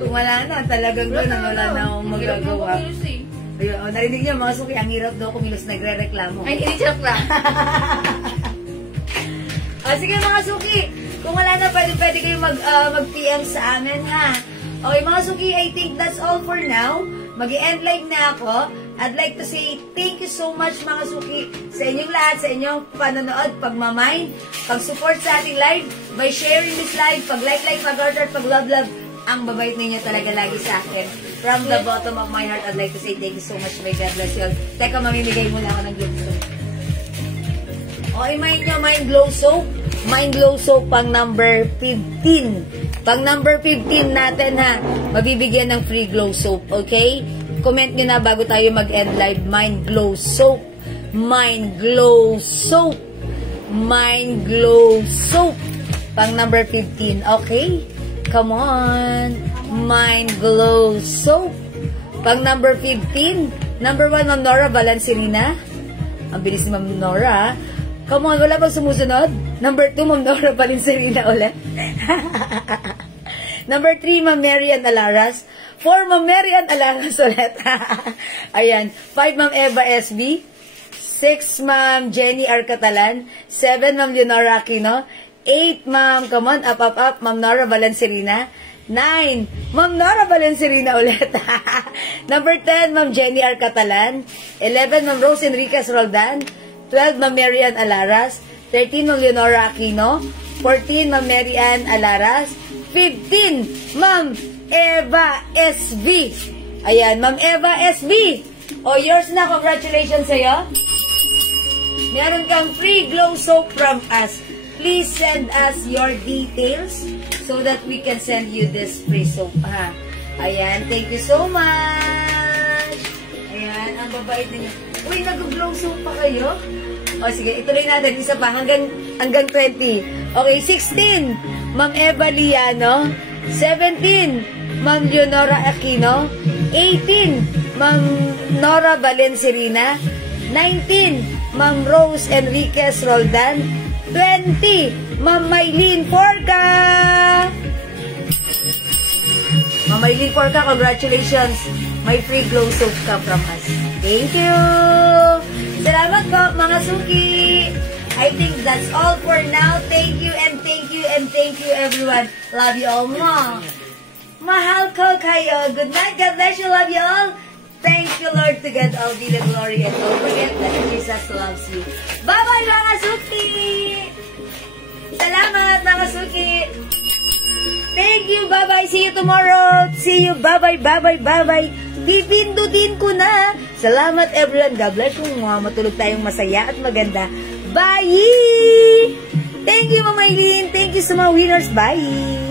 Kung wala na, talagang gano'n. Wala na akong magagawa. Ayun, narinig niyo, mga Suki, ang hirap daw kumilos, nagre-reklamo. Ay, i-check lang. Sige mga Suki, kung wala na, pwede kayo mag-PM sa amin, ha? Okay, mga Suki, I think that's all for now. Mag-i-end live na ako. I'd like to say thank you so much, mga Suki, sa inyong lahat, sa inyong panonood, pagmamind, pag-support sa ating live, by sharing this live, pag-like, pag-order, pag-love. Ang babait ninyo talaga lagi sa akin. From the bottom of my heart, I'd like to say thank you so much. May God bless you all. Teka, mamimigay muna ako ng glow soap. Okay, Mind Glow Soap. Mind Glow Soap pang number 15. Pang number 15 natin, ha. Mabibigyan ng free glow soap, okay? Comment nyo na bago tayo mag-end live. Mind Glow Soap. Mind Glow Soap. Mind Glow Soap. Pang number 15, okay? Come on. Mind Glow Soap. Pang number 15. Number 1, Ma'am Nora Valencerina. Ang bilis ni Ma'am Nora. Come on, wala bang sumusunod? Number 2, Ma'am Nora Valencerina ulit. Number 3, Ma'am Marian Alaras. 4, Ma'am Marian Alaras ulit. Ayan. 5, Ma'am Eva SB. 6, Ma'am Jenny R. Catalan. 7, Ma'am Leonora Aquino. 8, Ma'am, come on, up, Ma'am Nora Valencerina. 9, Ma'am Nora Valencerina ulit. Number 10, Ma'am Jenny R. Catalan. 11, Ma'am Rose Enriquez Roldan. 12, Ma'am Marian Alaras. 13, Ma'am Leonora Aquino. 14, Ma'am Marian Alaras. 15, Ma'am Eva SB. Ayan, Ma'am Eva SB. O, yours na. Congratulations sa'yo. Meron kang free glow soap from us. Please send us your details so that we can send you this free soap, ha? Ayan, thank you so much. Ayan, ang babait ninyo. Uy, nag-glow soap pa kayo? O, sige, ituloy natin. Isa pa, hanggang 20. Okay, 16, Ma'am Eva Liano. 17, Ma'am Leonora Aquino. 18, Ma'am Nora Valencerina. 19, Ma'am Rose Enriquez Roldan. 20, Ma'am Maylene Porca. Ma'am Maylene Porca, congratulations. May free glow soap ka from us. Thank you. Salamat po, mga Suki. I think that's all for now. Thank you and thank you and thank you, everyone. Love you all, Mom. Mahal ko kayo. Good night. God bless you. Love you all. Thank you, Lord, to God all be the glory, and don't forget that Jesus loves you. Bye-bye, mga Suki! Salamat, mga Suki! Thank you, bye-bye! See you tomorrow! See you, bye-bye, bye-bye, bye-bye! Pipindutin ko na! Salamat, everyone! God bless you! Matulog tayong masaya at maganda. Bye! Thank you, Mama Eileen! Thank you sa mga winners! Bye!